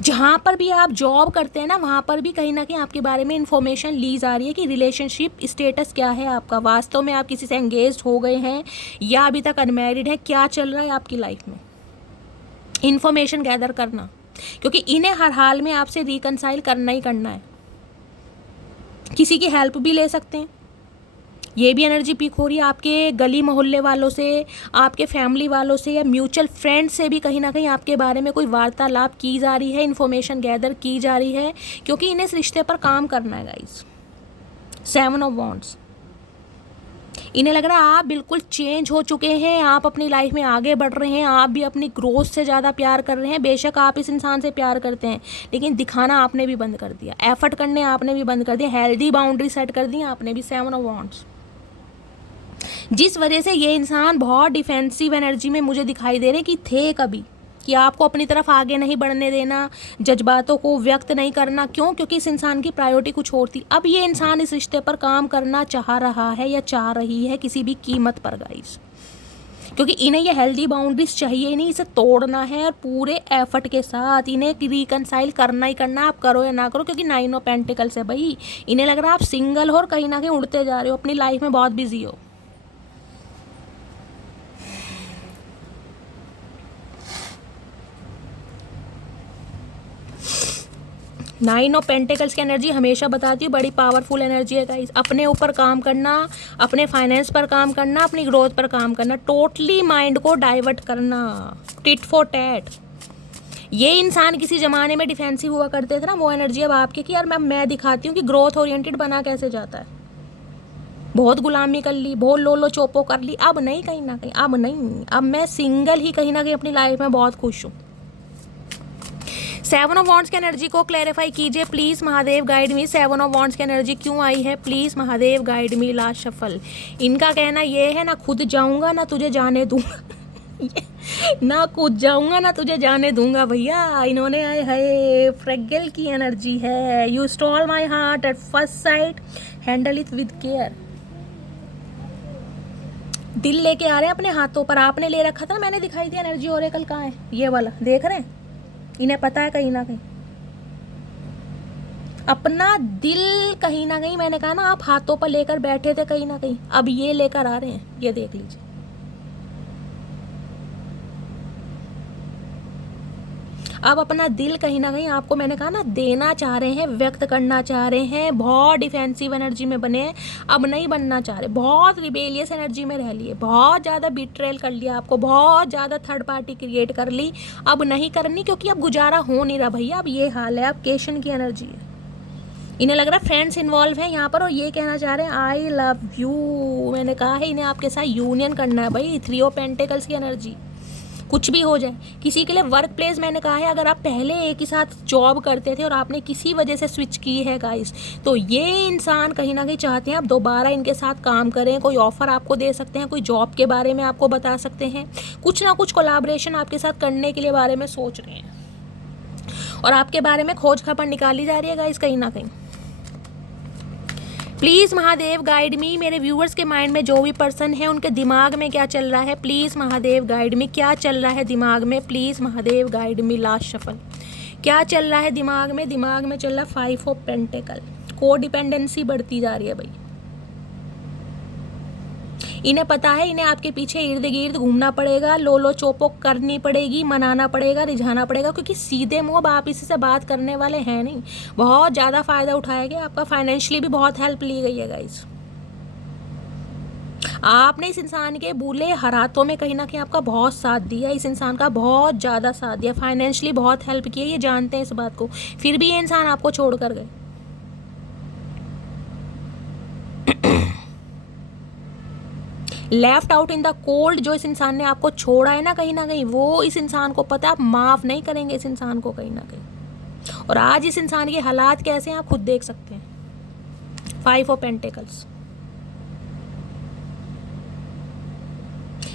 जहाँ पर भी आप जॉब करते हैं ना वहाँ पर भी कहीं ना कहीं आपके बारे में इंफॉर्मेशन ली जा रही है कि रिलेशनशिप स्टेटस क्या है आपका, वास्तव में आप किसी से एंगेज्ड हो गए हैं या अभी तक अनमैरिड है, क्या चल रहा है आपकी लाइफ में। इंफॉर्मेशन गैदर करना, क्योंकि इन्हें हर हाल में आपसे रिकनसाइल करना ही करना है। किसी की हेल्प भी ले सकते हैं, ये भी एनर्जी पीक हो रही है। आपके गली मोहल्ले वालों से, आपके फैमिली वालों से या म्यूचुअल फ्रेंड से भी कहीं ना कहीं आपके बारे में कोई वार्तालाप की जा रही है, इन्फॉर्मेशन गैदर की जा रही है, क्योंकि इन्हें इस रिश्ते पर काम करना है गाइस। 7 ऑफ वॉन्ड्स, इन्हें लग रहा है आप बिल्कुल चेंज हो चुके हैं, आप अपनी लाइफ में आगे बढ़ रहे हैं, आप भी अपनी ग्रोथ से ज़्यादा प्यार कर रहे हैं। बेशक आप इस इंसान से प्यार करते हैं लेकिन दिखाना आपने भी बंद कर दिया, एफर्ट करने आपने भी बंद कर दिया, हेल्दी बाउंड्री सेट कर दी आपने भी। 7 ऑफ वॉन्ड्स, जिस वजह से ये इंसान बहुत डिफेंसिव एनर्जी में मुझे दिखाई दे रहे कि थे कभी, कि आपको अपनी तरफ आगे नहीं बढ़ने देना, जज्बातों को व्यक्त नहीं करना। क्यों? क्योंकि इस इंसान की प्रायोरिटी कुछ और थी। अब ये इंसान इस रिश्ते पर काम करना चाह रहा है या चाह रही है किसी भी कीमत पर गाइस, क्योंकि इन्हें ये हेल्दी बाउंड्रीज चाहिए नहीं, इसे तोड़ना है और पूरे एफर्ट के साथ इन्हें रिकनसाइल करना ही करना, आप करो या ना करो। क्योंकि 9 ऑफ पेंटिकल्स है भाई, इन्हें लग रहा है आप सिंगल हो और कहीं ना कहीं उड़ते जा रहे हो, अपनी लाइफ में बहुत बिजी हो। नाइन ऑफ पेंटिकल्स की एनर्जी हमेशा बताती हूँ बड़ी पावरफुल एनर्जी है गाइस। अपने ऊपर काम करना, अपने फाइनेंस पर काम करना, अपनी ग्रोथ पर काम करना, टोटली माइंड को डाइवर्ट करना, टिट फॉर टैट। ये इंसान किसी ज़माने में डिफेंसिव हुआ करते थे ना, वो एनर्जी अब आपके कि यार मैं दिखाती हूँ कि ग्रोथ ओरिएंटेड बना कैसे जाता है। बहुत गुलामी कर ली, बहुत लो चोपो कर ली, अब नहीं, कहीं ना कहीं अब नहीं, अब मैं सिंगल ही कहीं ना कहीं अपनी लाइफ में बहुत खुश हूँ। 7 ऑफ वॉन्ड्स की एनर्जी को क्लैरिफाई कीजिए please Mahadev guide me. 7 of wands की एनर्जी क्यों आई है, please Mahadev guide me. Last shuffle, इनका कहना ये है ना खुद जाऊंगा ना तुझे जाने दूंगा ना खुद जाऊंगा ना तुझे जाने दूंगा भैया। इन्होंने आए है फ्रेगल की एनर्जी है। You stall my heart at first sight, handle it with care. दिल लेके आ रहे हैं अपने हाथों पर, आपने ले रखा था, मैंने दिखाई दिया एनर्जी ओरेकल कहाँ है, ये वाला देख रहे हैं। इन्हें पता है कहीं ना कहीं अपना दिल, कहीं ना कहीं मैंने कहा ना आप हाथों पर लेकर बैठे थे कहीं ना कहीं, अब ये लेकर आ रहे हैं, ये देख लीजिए। अब अपना दिल कहीं ना कहीं आपको मैंने कहा ना देना चाह रहे हैं, व्यक्त करना चाह रहे हैं। बहुत डिफेंसिव एनर्जी में बने हैं, अब नहीं बनना चाह रहे। बहुत रिबेलियस एनर्जी में रह लिए, बहुत ज़्यादा बिट्रेल कर लिया आपको, बहुत ज़्यादा थर्ड पार्टी क्रिएट कर ली, अब नहीं करनी क्योंकि अब गुजारा हो नहीं रहा भैया। अब ये हाल है, अब केशन की एनर्जी है। इन्हें लग रहा है फ्रेंड्स इन्वॉल्व हैं यहाँ पर और ये कहना चाह रहे हैं आई लव यू। मैंने कहा है इन्हें आपके साथ यूनियन करना है भाई। 3 ऑफ पेंटिकल्स की एनर्जी, कुछ भी हो जाए। किसी के लिए वर्क प्लेस, मैंने कहा है अगर आप पहले एक ही साथ जॉब करते थे और आपने किसी वजह से स्विच की है गाइस, तो ये इंसान कहीं ना कहीं चाहते हैं आप दोबारा इनके साथ काम करें। कोई ऑफर आपको दे सकते हैं, कोई जॉब के baरे में आपको बता सकते हैं, कुछ ना कुछ कोलैबोरेशन आपके साथ करने के लिए बारे में सोच रहे हैं और आपके बारे में खोज खबर निकाली जा रही है गाइस कहीं ना कहीं। प्लीज़ महादेव गाइड मी, मेरे व्यूअर्स के माइंड में जो भी पर्सन है उनके दिमाग में क्या चल रहा है, प्लीज़ महादेव गाइड मी, क्या चल रहा है दिमाग में, please Mahadev guide me. Last shuffle, क्या चल रहा है दिमाग में? दिमाग में चल रहा 5 ऑफ पेंटिकल, को डिपेंडेंसी बढ़ती जा रही है भाई। इन्हें पता है इन्हें आपके पीछे इर्द गिर्द घूमना पड़ेगा, लोलो चोपो करनी पड़ेगी, मनाना पड़ेगा, रिझाना पड़ेगा, क्योंकि सीधे मुँह आप इसी से बात करने वाले हैं नहीं। बहुत ज़्यादा फ़ायदा उठाया गया, आपका फाइनेंशियली भी बहुत हेल्प ली गई है गाइस। आपने इस इंसान के बुरे हालातों में कहीं ना कहीं आपका बहुत साथ दिया, इस इंसान का बहुत ज़्यादा साथ दिया, फाइनेंशियली बहुत हेल्प किया, ये जानते हैं इस बात को, फिर भी ये इंसान आपको छोड़ कर गए। Left out in the cold, जो इस इंसान ने आपको छोड़ा है ना कहीं वो इस इंसान को पता है, आप माफ़ नहीं करेंगे इस इंसान को कहीं ना कहीं। और आज इस इंसान के हालात कैसे हैं आप खुद देख सकते हैं। 5 ऑफ पेंटिकल्स,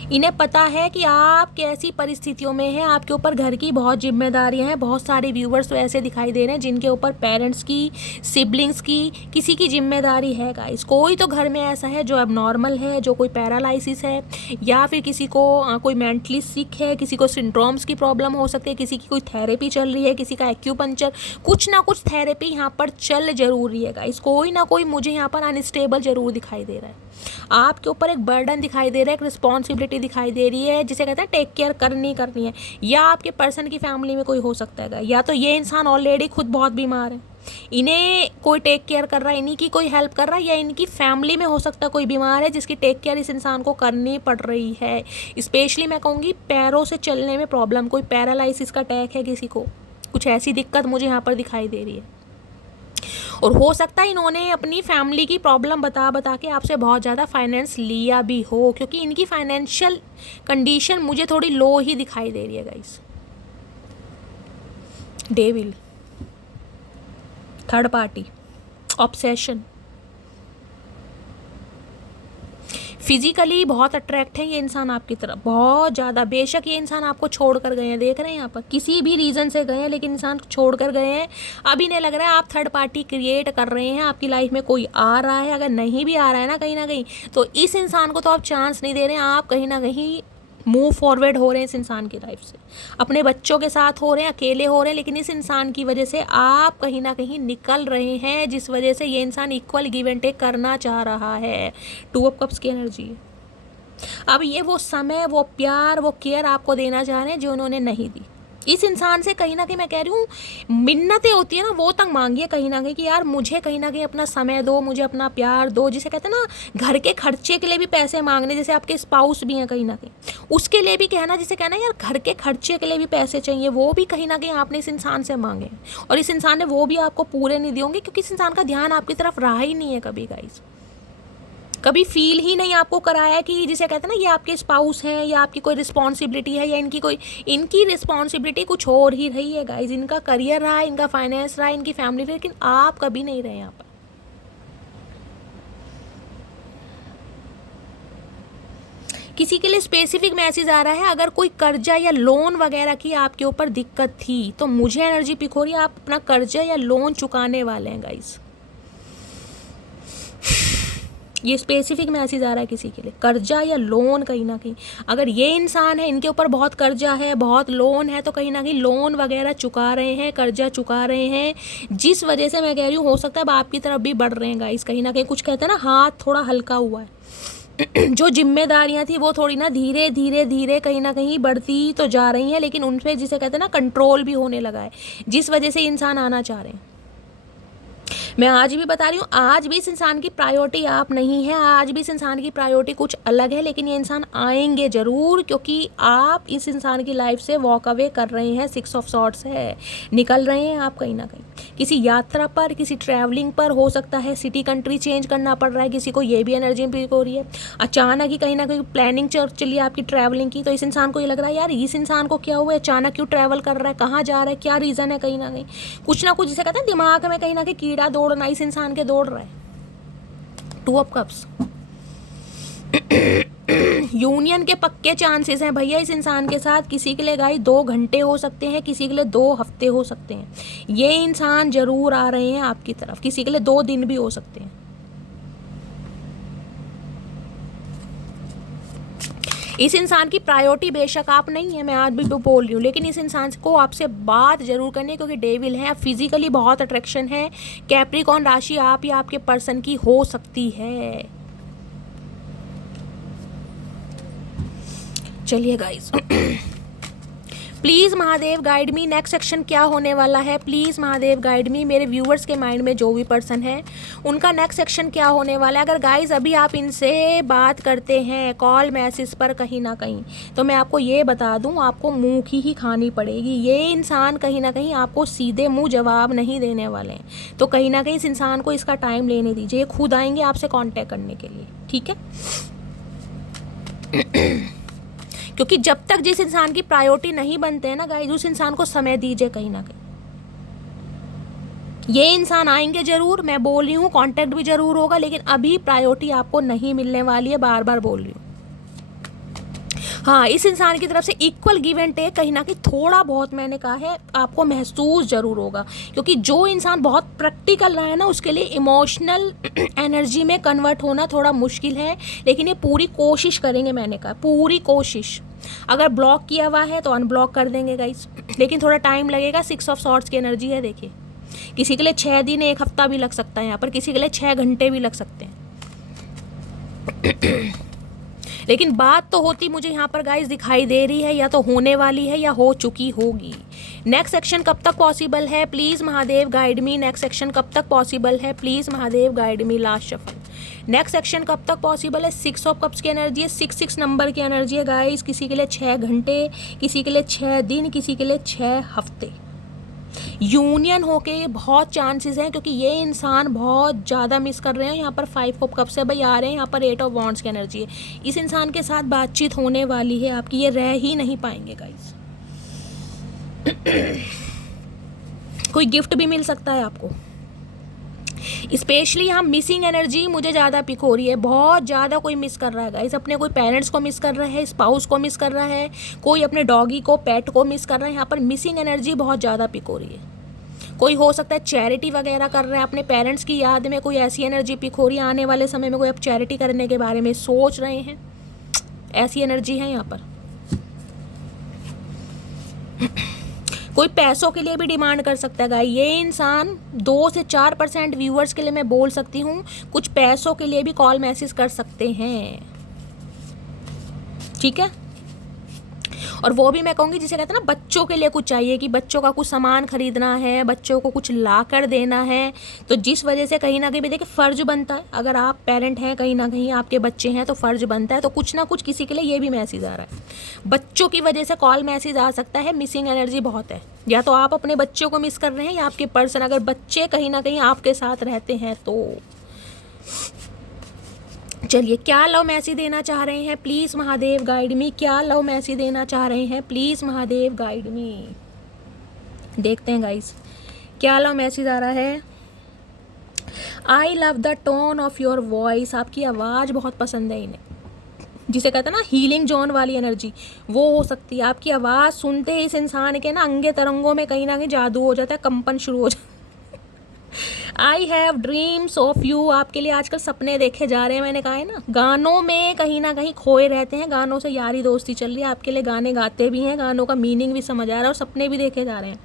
इन्हें पता है कि आप कैसी परिस्थितियों में हैं, आपके ऊपर घर की बहुत जिम्मेदारियां हैं। बहुत सारे व्यूवर्स तो ऐसे दिखाई दे रहे हैं जिनके ऊपर पेरेंट्स की, सिबलिंग्स की, किसी की जिम्मेदारी है गाइस। कोई तो घर में ऐसा है जो एबनॉर्मल है, जो कोई पैरालिसिस है, या फिर किसी को कोई मेंटली सिक है, किसी को सिंड्रोम्स की प्रॉब्लम हो सकती है, किसी की कोई थेरेपी चल रही है, किसी का एक्यूपंक्चर, कुछ ना कुछ थेरेपी यहाँ पर चल जरूर रही है गाइस। कोई ना कोई मुझे यहाँ पर अनस्टेबल जरूर दिखाई दे रहा है। आपके ऊपर एक बर्डन दिखाई दे रहा है, एक रिस्पॉन्सिबिलिटी दिखाई दे रही है, जिसे कहते हैं टेक केयर करनी है। या आपके पर्सन की फैमिली में कोई हो सकता है, या तो ये इंसान ऑलरेडी खुद बहुत बीमार है, इन्हें कोई टेक केयर कर रहा है, इन्हीं की कोई हेल्प कर रहा है, या इनकी फैमिली में हो सकता है कोई बीमार है जिसकी टेक केयर इस इंसान को करनी पड़ रही है। स्पेशली मैं कहूँगी पैरों से चलने में प्रॉब्लम, कोई पैरालिसिस का अटैक है किसी को, कुछ ऐसी दिक्कत मुझे यहाँ पर दिखाई दे रही है। और हो सकता है इन्होंने अपनी फैमिली की प्रॉब्लम बता के आपसे बहुत ज़्यादा फाइनेंस लिया भी हो, क्योंकि इनकी फाइनेंशियल कंडीशन मुझे थोड़ी लो ही दिखाई दे रही है guys. Devil, third party, obsession, physically बहुत अट्रैक्ट है ये इंसान आपकी तरफ, बहुत ज़्यादा। बेशक ये इंसान आपको छोड़ कर गए हैं, देख रहे हैं यहाँ पर किसी भी रीज़न से गए हैं, लेकिन इंसान छोड़ कर गए हैं। अब इन्हें लग रहा है आप थर्ड पार्टी क्रिएट कर रहे हैं, आपकी लाइफ में कोई आ रहा है। अगर नहीं भी आ रहा है ना कहीं तो इस इंसान को तो आप चांस नहीं दे रहे हैं, आप कहीं ना कहीं मूव फॉरवर्ड हो रहे हैं इस इंसान की लाइफ से, अपने बच्चों के साथ हो रहे हैं, अकेले हो रहे हैं, लेकिन इस इंसान की वजह से आप कहीं ना कहीं निकल रहे हैं, जिस वजह से ये इंसान इक्वल गिव एंड टेक करना चाह रहा है। 2 ऑफ कप्स की एनर्जी। अब ये वो समय, वो प्यार, वो केयर आपको देना चाह रहे हैं जो उन्होंने नहीं दी। इस इंसान से कहीं ना कहीं मैं कह रही हूँ मिन्नतें होती है ना, वो तक मांगिए कहीं ना कहीं कि यार मुझे कहीं ना कहीं अपना समय दो, मुझे अपना प्यार दो। जिसे कहते हैं ना घर के खर्चे के लिए भी पैसे मांगने, जैसे आपके स्पाउस भी हैं कहीं ना कहीं, उसके लिए भी कहना, जिसे कहना यार घर के खर्चे के लिए भी पैसे चाहिए, वो भी कहीं ना कहीं आपने इस इंसान से मांगे और इस इंसान ने वो भी आपको पूरे नहीं दिए होंगे, क्योंकि इस इंसान का ध्यान आपकी तरफ रहा ही नहीं है कभी गाइस। कभी फील ही नहीं आपको कराया कि जिसे कहते हैं ना ये आपके स्पाउस हैं या आपकी कोई रिस्पॉन्सिबिलिटी है, या इनकी रिस्पॉन्सिबिलिटी कुछ और ही रही है गाइज। इनका करियर रहा, इनका फाइनेंस रहा, इनकी फैमिली रही, लेकिन आप कभी नहीं रहे यहाँ पर। किसी के लिए स्पेसिफिक मैसेज आ रहा है, अगर कोई कर्जा या लोन वगैरह की आपके ऊपर दिक्कत थी तो मुझे एनर्जी पिक हो रही है आप अपना कर्जा या लोन चुकाने वाले हैं गाइज। ये स्पेसिफिक मैसेज आ रहा है किसी के लिए, कर्जा या लोन कहीं ना कहीं। अगर ये इंसान है, इनके ऊपर बहुत कर्जा है, बहुत लोन है, तो कहीं ना कहीं लोन वगैरह चुका रहे हैं, कर्जा चुका रहे हैं, जिस वजह से मैं कह रही हूँ हो सकता है अब आपकी तरफ भी बढ़ रहे हैं गाइस कहीं ना कहीं। कुछ कहते हैं ना हाथ थोड़ा हल्का हुआ है जो जिम्मेदारियां थी वो थोड़ी ना धीरे धीरे कहीं ना कहीं बढ़ती तो जा रही हैं, लेकिन उन पर जिसे कहते हैं ना कंट्रोल भी होने लगा है, जिस वजह से इंसान आना चाह रहे हैं। मैं आज भी बता रही हूँ, आज भी इस इंसान की प्रायोरिटी आप नहीं है, आज भी इस इंसान की प्रायोरिटी कुछ अलग है, लेकिन ये इंसान आएंगे ज़रूर, क्योंकि आप इस इंसान की लाइफ से वॉक अवे कर रहे हैं। 6 ऑफ सॉर्ड्स है, निकल रहे हैं आप कहीं ना कहीं किसी यात्रा पर, किसी ट्रैवलिंग पर, हो सकता है सिटी कंट्री चेंज करना पड़ रहा है किसी को, ये भी एनर्जी पिक हो रही है। अचानक ही कहीं ना कहीं प्लानिंग चली है आपकी ट्रैवलिंग की, तो इस इंसान को ये लग रहा है यार इस इंसान को क्या हुआ है, अचानक क्यों ट्रैवल कर रहा है, कहाँ जा रहा है, क्या रीज़न है, कहीं ना कहीं कुछ ना कुछ जिसे कहते हैं दिमाग में कहीं ना कहीं कीड़ा दौड़ना इस इंसान के दौड़ रहा है। 2 ऑफ कप्स। यूनियन के पक्के चांसेस हैं भैया इस इंसान के साथ। किसी के लिए गाइस 2 घंटे हो सकते हैं, किसी के लिए 2 हफ्ते हो सकते हैं। ये इंसान जरूर आ रहे हैं आपकी तरफ, किसी के लिए 2 दिन भी हो सकते हैं। इस इंसान की प्रायोरिटी बेशक आप नहीं है, मैं आज भी बोल रही हूँ, लेकिन इस इंसान को आपसे बात जरूर करनी है क्योंकि डेविल है, फिजिकली बहुत अट्रैक्शन है। कैप्रिकॉर्न राशि आप या आपके पर्सन की हो सकती है। चलिए guys please Mahadev guide me, next section क्या होने वाला है, प्लीज़ महादेव गाइड मी। मेरे व्यूअर्स के माइंड में जो भी पर्सन है उनका नेक्स्ट सेक्शन क्या होने वाला है। अगर गाइस अभी आप इनसे बात करते हैं कॉल मैसेज पर कहीं ना कहीं, तो मैं आपको ये बता दूं, आपको मुंह की ही खानी पड़ेगी। ये इंसान कहीं ना कहीं आपको सीधे मुंह जवाब नहीं देने वाले हैं, तो कहीं ना कहीं इस इंसान को इसका टाइम लेने दीजिए, खुद आएंगे आपसे कॉन्टैक्ट करने के लिए, ठीक है। क्योंकि जब तक जिस इंसान की प्रायोरिटी नहीं बनते हैं ना गाइस, उस इंसान को समय दीजिए कहीं ना कहीं। ये इंसान आएंगे जरूर, मैं बोल रही हूँ, कांटेक्ट भी जरूर होगा, लेकिन अभी प्रायोरिटी आपको नहीं मिलने वाली है, बार बार बोल रही हूँ। हाँ, इस इंसान की तरफ से इक्वल गिव एंड टेक कहीं ना कहीं थोड़ा बहुत, मैंने कहा है, आपको महसूस जरूर होगा। क्योंकि जो इंसान बहुत प्रैक्टिकल रहा है ना, उसके लिए इमोशनल एनर्जी में कन्वर्ट होना थोड़ा मुश्किल है, लेकिन ये पूरी कोशिश करेंगे, मैंने कहा पूरी कोशिश। अगर ब्लॉक किया हुआ है तो अनब्लॉक कर देंगे गाइस, लेकिन थोड़ा टाइम लगेगा। 6 ऑफ सॉर्ड्स की एनर्जी है, देखिए किसी के लिए 6 दिन 1 हफ्ता भी लग सकता है यहाँ पर, किसी के लिए 6 घंटे भी लग सकते हैं। लेकिन बात तो होती मुझे यहाँ पर गाइस दिखाई दे रही है, या तो होने वाली है या हो चुकी होगी। नेक्स्ट सेक्शन कब तक पॉसिबल है, please Mahadev guide me. Next section कब तक पॉसिबल है, please Mahadev guide me. Last shuffle, next section कब तक पॉसिबल है। 6 ऑफ कप्स की एनर्जी है, 6 नंबर की एनर्जी है गाइस। किसी के लिए 6 घंटे, किसी के लिए 6 दिन, किसी के लिए 6 हफ्ते यूनियन होके बहुत चांसेस हैं, क्योंकि ये इंसान बहुत ज़्यादा मिस कर रहे हैं। यहाँ पर 5 ऑफ कप्स है भाई आ रहे हैं, यहाँ पर 8 ऑफ वॉन्ड्स की एनर्जी है। इस इंसान के साथ बातचीत होने वाली है आपकी, ये रह ही नहीं पाएंगे गाइस। कोई गिफ्ट भी मिल सकता है आपको। स्पेशली यहाँ मिसिंग एनर्जी मुझे ज़्यादा पिक हो रही है, बहुत ज़्यादा कोई मिस कर रहा है गाइस। अपने कोई पेरेंट्स को मिस कर रहा है, स्पाउस को मिस कर रहा है, कोई अपने डॉगी को, पेट को मिस कर रहा है। यहाँ पर मिसिंग एनर्जी बहुत ज़्यादा पिक हो रही है। कोई हो सकता है चैरिटी वगैरह कर रहा है अपने पेरेंट्स की याद में, कोई ऐसी एनर्जी पिक हो रही है। आने वाले समय में कोई अब चैरिटी करने के बारे में सोच रहे हैं, ऐसी एनर्जी है यहाँ पर। कोई पैसों के लिए भी डिमांड कर सकता है गाइस। ये इंसान 2 से 4% व्यूअर्स के लिए मैं बोल सकती हूँ, कुछ पैसों के लिए भी कॉल मैसेज कर सकते हैं, ठीक है। और वो भी मैं कहूँगी जिसे कहते हैं ना बच्चों के लिए कुछ चाहिए, कि बच्चों का कुछ सामान खरीदना है, बच्चों को कुछ ला कर देना है, तो जिस वजह से कहीं ना कहीं भी देखिए फ़र्ज बनता है। अगर आप पेरेंट हैं, कहीं ना कहीं आपके बच्चे हैं, तो फ़र्ज बनता है। तो कुछ ना कुछ किसी के लिए ये भी मैसेज आ रहा है, बच्चों की वजह से कॉल मैसेज आ सकता है। मिसिंग एनर्जी बहुत है, या तो आप अपने बच्चों को मिस कर रहे हैं, या आपके पर्सन, अगर बच्चे कहीं ना कहीं आपके साथ रहते हैं तो। चलिए, क्या लव मैसेज देना चाह रहे हैं, प्लीज़ महादेव गाइड मी। क्या लव मैसेज देना चाह रहे हैं, प्लीज़ महादेव गाइड मी। देखते हैं गाइस क्या लव मैसेज आ रहा है। I love the tone of your voice, आपकी आवाज़ बहुत पसंद है इन्हें, जिसे कहते हैं ना हीलिंग जोन वाली एनर्जी, वो हो सकती है। आपकी आवाज़ सुनते ही इस इंसान के ना अंगे तरंगों में कहीं ना कहीं जादू हो जाता है, कंपन शुरू हो जाता है। I have dreams of you, आपके लिए आजकल सपने देखे जा रहे हैं। मैंने कहा है ना, गानों में कहीं ना कहीं खोए रहते हैं, गानों से यारी दोस्ती चल रही है। आपके लिए गाने गाते भी हैं, गानों का मीनिंग भी समझ आ रहा है, और सपने भी देखे जा रहे हैं।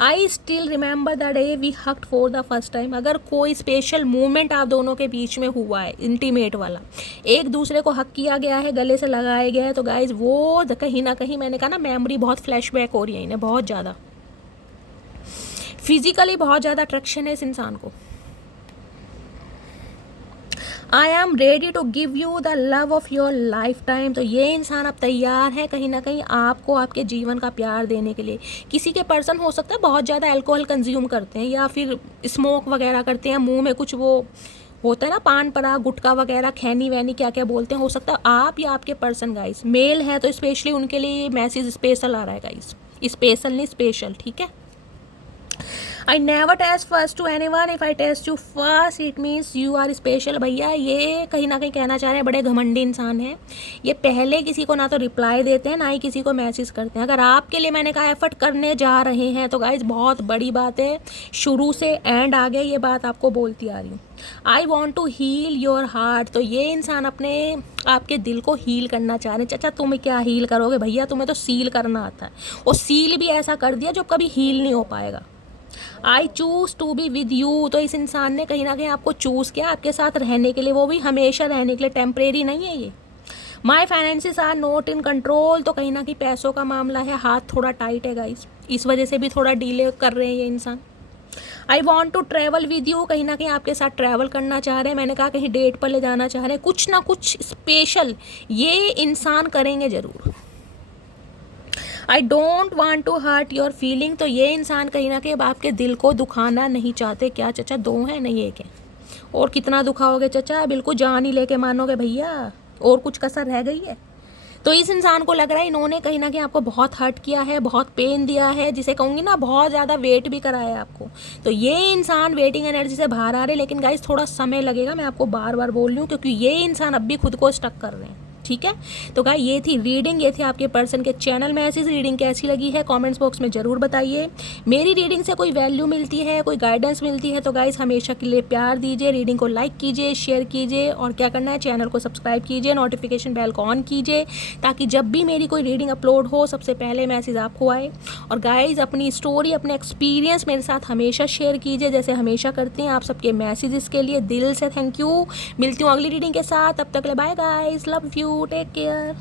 I still remember the day we hugged for the first time, अगर कोई स्पेशल मूवमेंट आप दोनों के बीच में हुआ है, इंटीमेट वाला, एक दूसरे को हक किया गया है, गले से लगाया गया है, तो गाइज वो कहीं ना कहीं, मैंने कहा ना, मेमोरी बहुत फ्लैशबैक हो रही है इन्हें, बहुत ज़्यादा। फिजिकली बहुत ज़्यादा अट्रैक्शन है इस इंसान को। I am ready to give you the love of your lifetime, तो ये इंसान अब तैयार है कहीं ना कहीं आपको आपके जीवन का प्यार देने के लिए। किसी के पर्सन हो सकता है बहुत ज़्यादा अल्कोहल कंज्यूम करते हैं, या फिर स्मोक वगैरह करते हैं, मुंह में कुछ वो होता है ना, पान परा, गुटखा वगैरह, खैनी वैनी क्या क्या बोलते हैं। हो सकता है आप या आपके पर्सन गाइस मेल है, तो स्पेशली उनके लिए मैसेज स्पेशल आ रहा है गाइस, स्पेशल नहीं स्पेशल, ठीक है। I never text first to anyone, if I text you first it means you are special. भैया ये कहीं ना कहीं कहना चाह रहे हैं बड़े घमंडी इंसान हैं, ये पहले किसी को ना तो रिप्लाई देते हैं ना ही किसी को मैसेज करते हैं। अगर आपके लिए मैंने कहा एफर्ट करने जा रहे हैं तो गाइज बहुत बड़ी बात है, शुरू से एंड आगे ये बात आपको बोलती आ रही हूँ। I want to heal your heart, तो ये इंसान अपने आपके दिल को हील करना चाह रहे हैं। चाचा तुम क्या हील करोगे भैया, तुम्हें तो सील करना आता है, और सील भी ऐसा कर दिया जो कभी हील नहीं हो पाएगा। I choose to be with you, तो इस इंसान ने कहीं ना कहीं आपको चूज़ किया आपके साथ रहने के लिए, वो भी हमेशा रहने के लिए, टेम्परेरी नहीं है ये। My finances are not in control, तो कहीं ना कहीं पैसों का मामला है, हाथ थोड़ा टाइट है गाइस, इस वजह से भी थोड़ा डिले कर रहे हैं ये इंसान। I want to travel with you, कहीं ना कहीं आपके साथ ट्रैवल करना चाह रहे हैं, मैंने कहा कहीं डेट पर ले जाना चाह रहे हैं, कुछ ना कुछ स्पेशल ये इंसान करेंगे ज़रूर। I don't want to hurt your feeling, तो ये इंसान कहीं ना कहीं अब आपके दिल को दुखाना नहीं चाहते। क्या चचा दो हैं नहीं एक है, और कितना दुखाओगे चचा, बिल्कुल जान ही लेके मानोगे भैया, और कुछ कसर रह गई है। तो इस इंसान को लग रहा है इन्होंने कहीं ना कहीं आपको बहुत हर्ट किया है, बहुत पेन दिया है, जिसे कहूँगी ना बहुत ज़्यादा वेट भी कराया है आपको। तो ये इंसान वेटिंग एनर्जी से बाहर आ रहे, लेकिन गाइस थोड़ा समय लगेगा, मैं आपको बार बार बोल रही हूँ, क्योंकि ये इंसान अब भी खुद को स्टक कर रहे हैं। ठीक है, तो गाइस ये थी रीडिंग, ये थी आपके पर्सन के चैनल मैसेज। रीडिंग कैसी लगी है कमेंट्स बॉक्स में ज़रूर बताइए। मेरी रीडिंग से कोई वैल्यू मिलती है, कोई गाइडेंस मिलती है तो गाइस हमेशा के लिए प्यार दीजिए, रीडिंग को लाइक कीजिए, शेयर कीजिए, और क्या करना है चैनल को सब्सक्राइब कीजिए, नोटिफिकेशन बेल को ऑन कीजिए, ताकि जब भी मेरी कोई रीडिंग अपलोड हो सबसे पहले मैसेज आपको आए। और गाइस अपनी स्टोरी, अपने एक्सपीरियंस मेरे साथ हमेशा शेयर कीजिए, जैसे हमेशा करते हैं। आप सबके मैसेजेस के लिए दिल से थैंक यू। मिलती हूँ अगली रीडिंग के साथ, तब तक ले bye guys, love you, take care.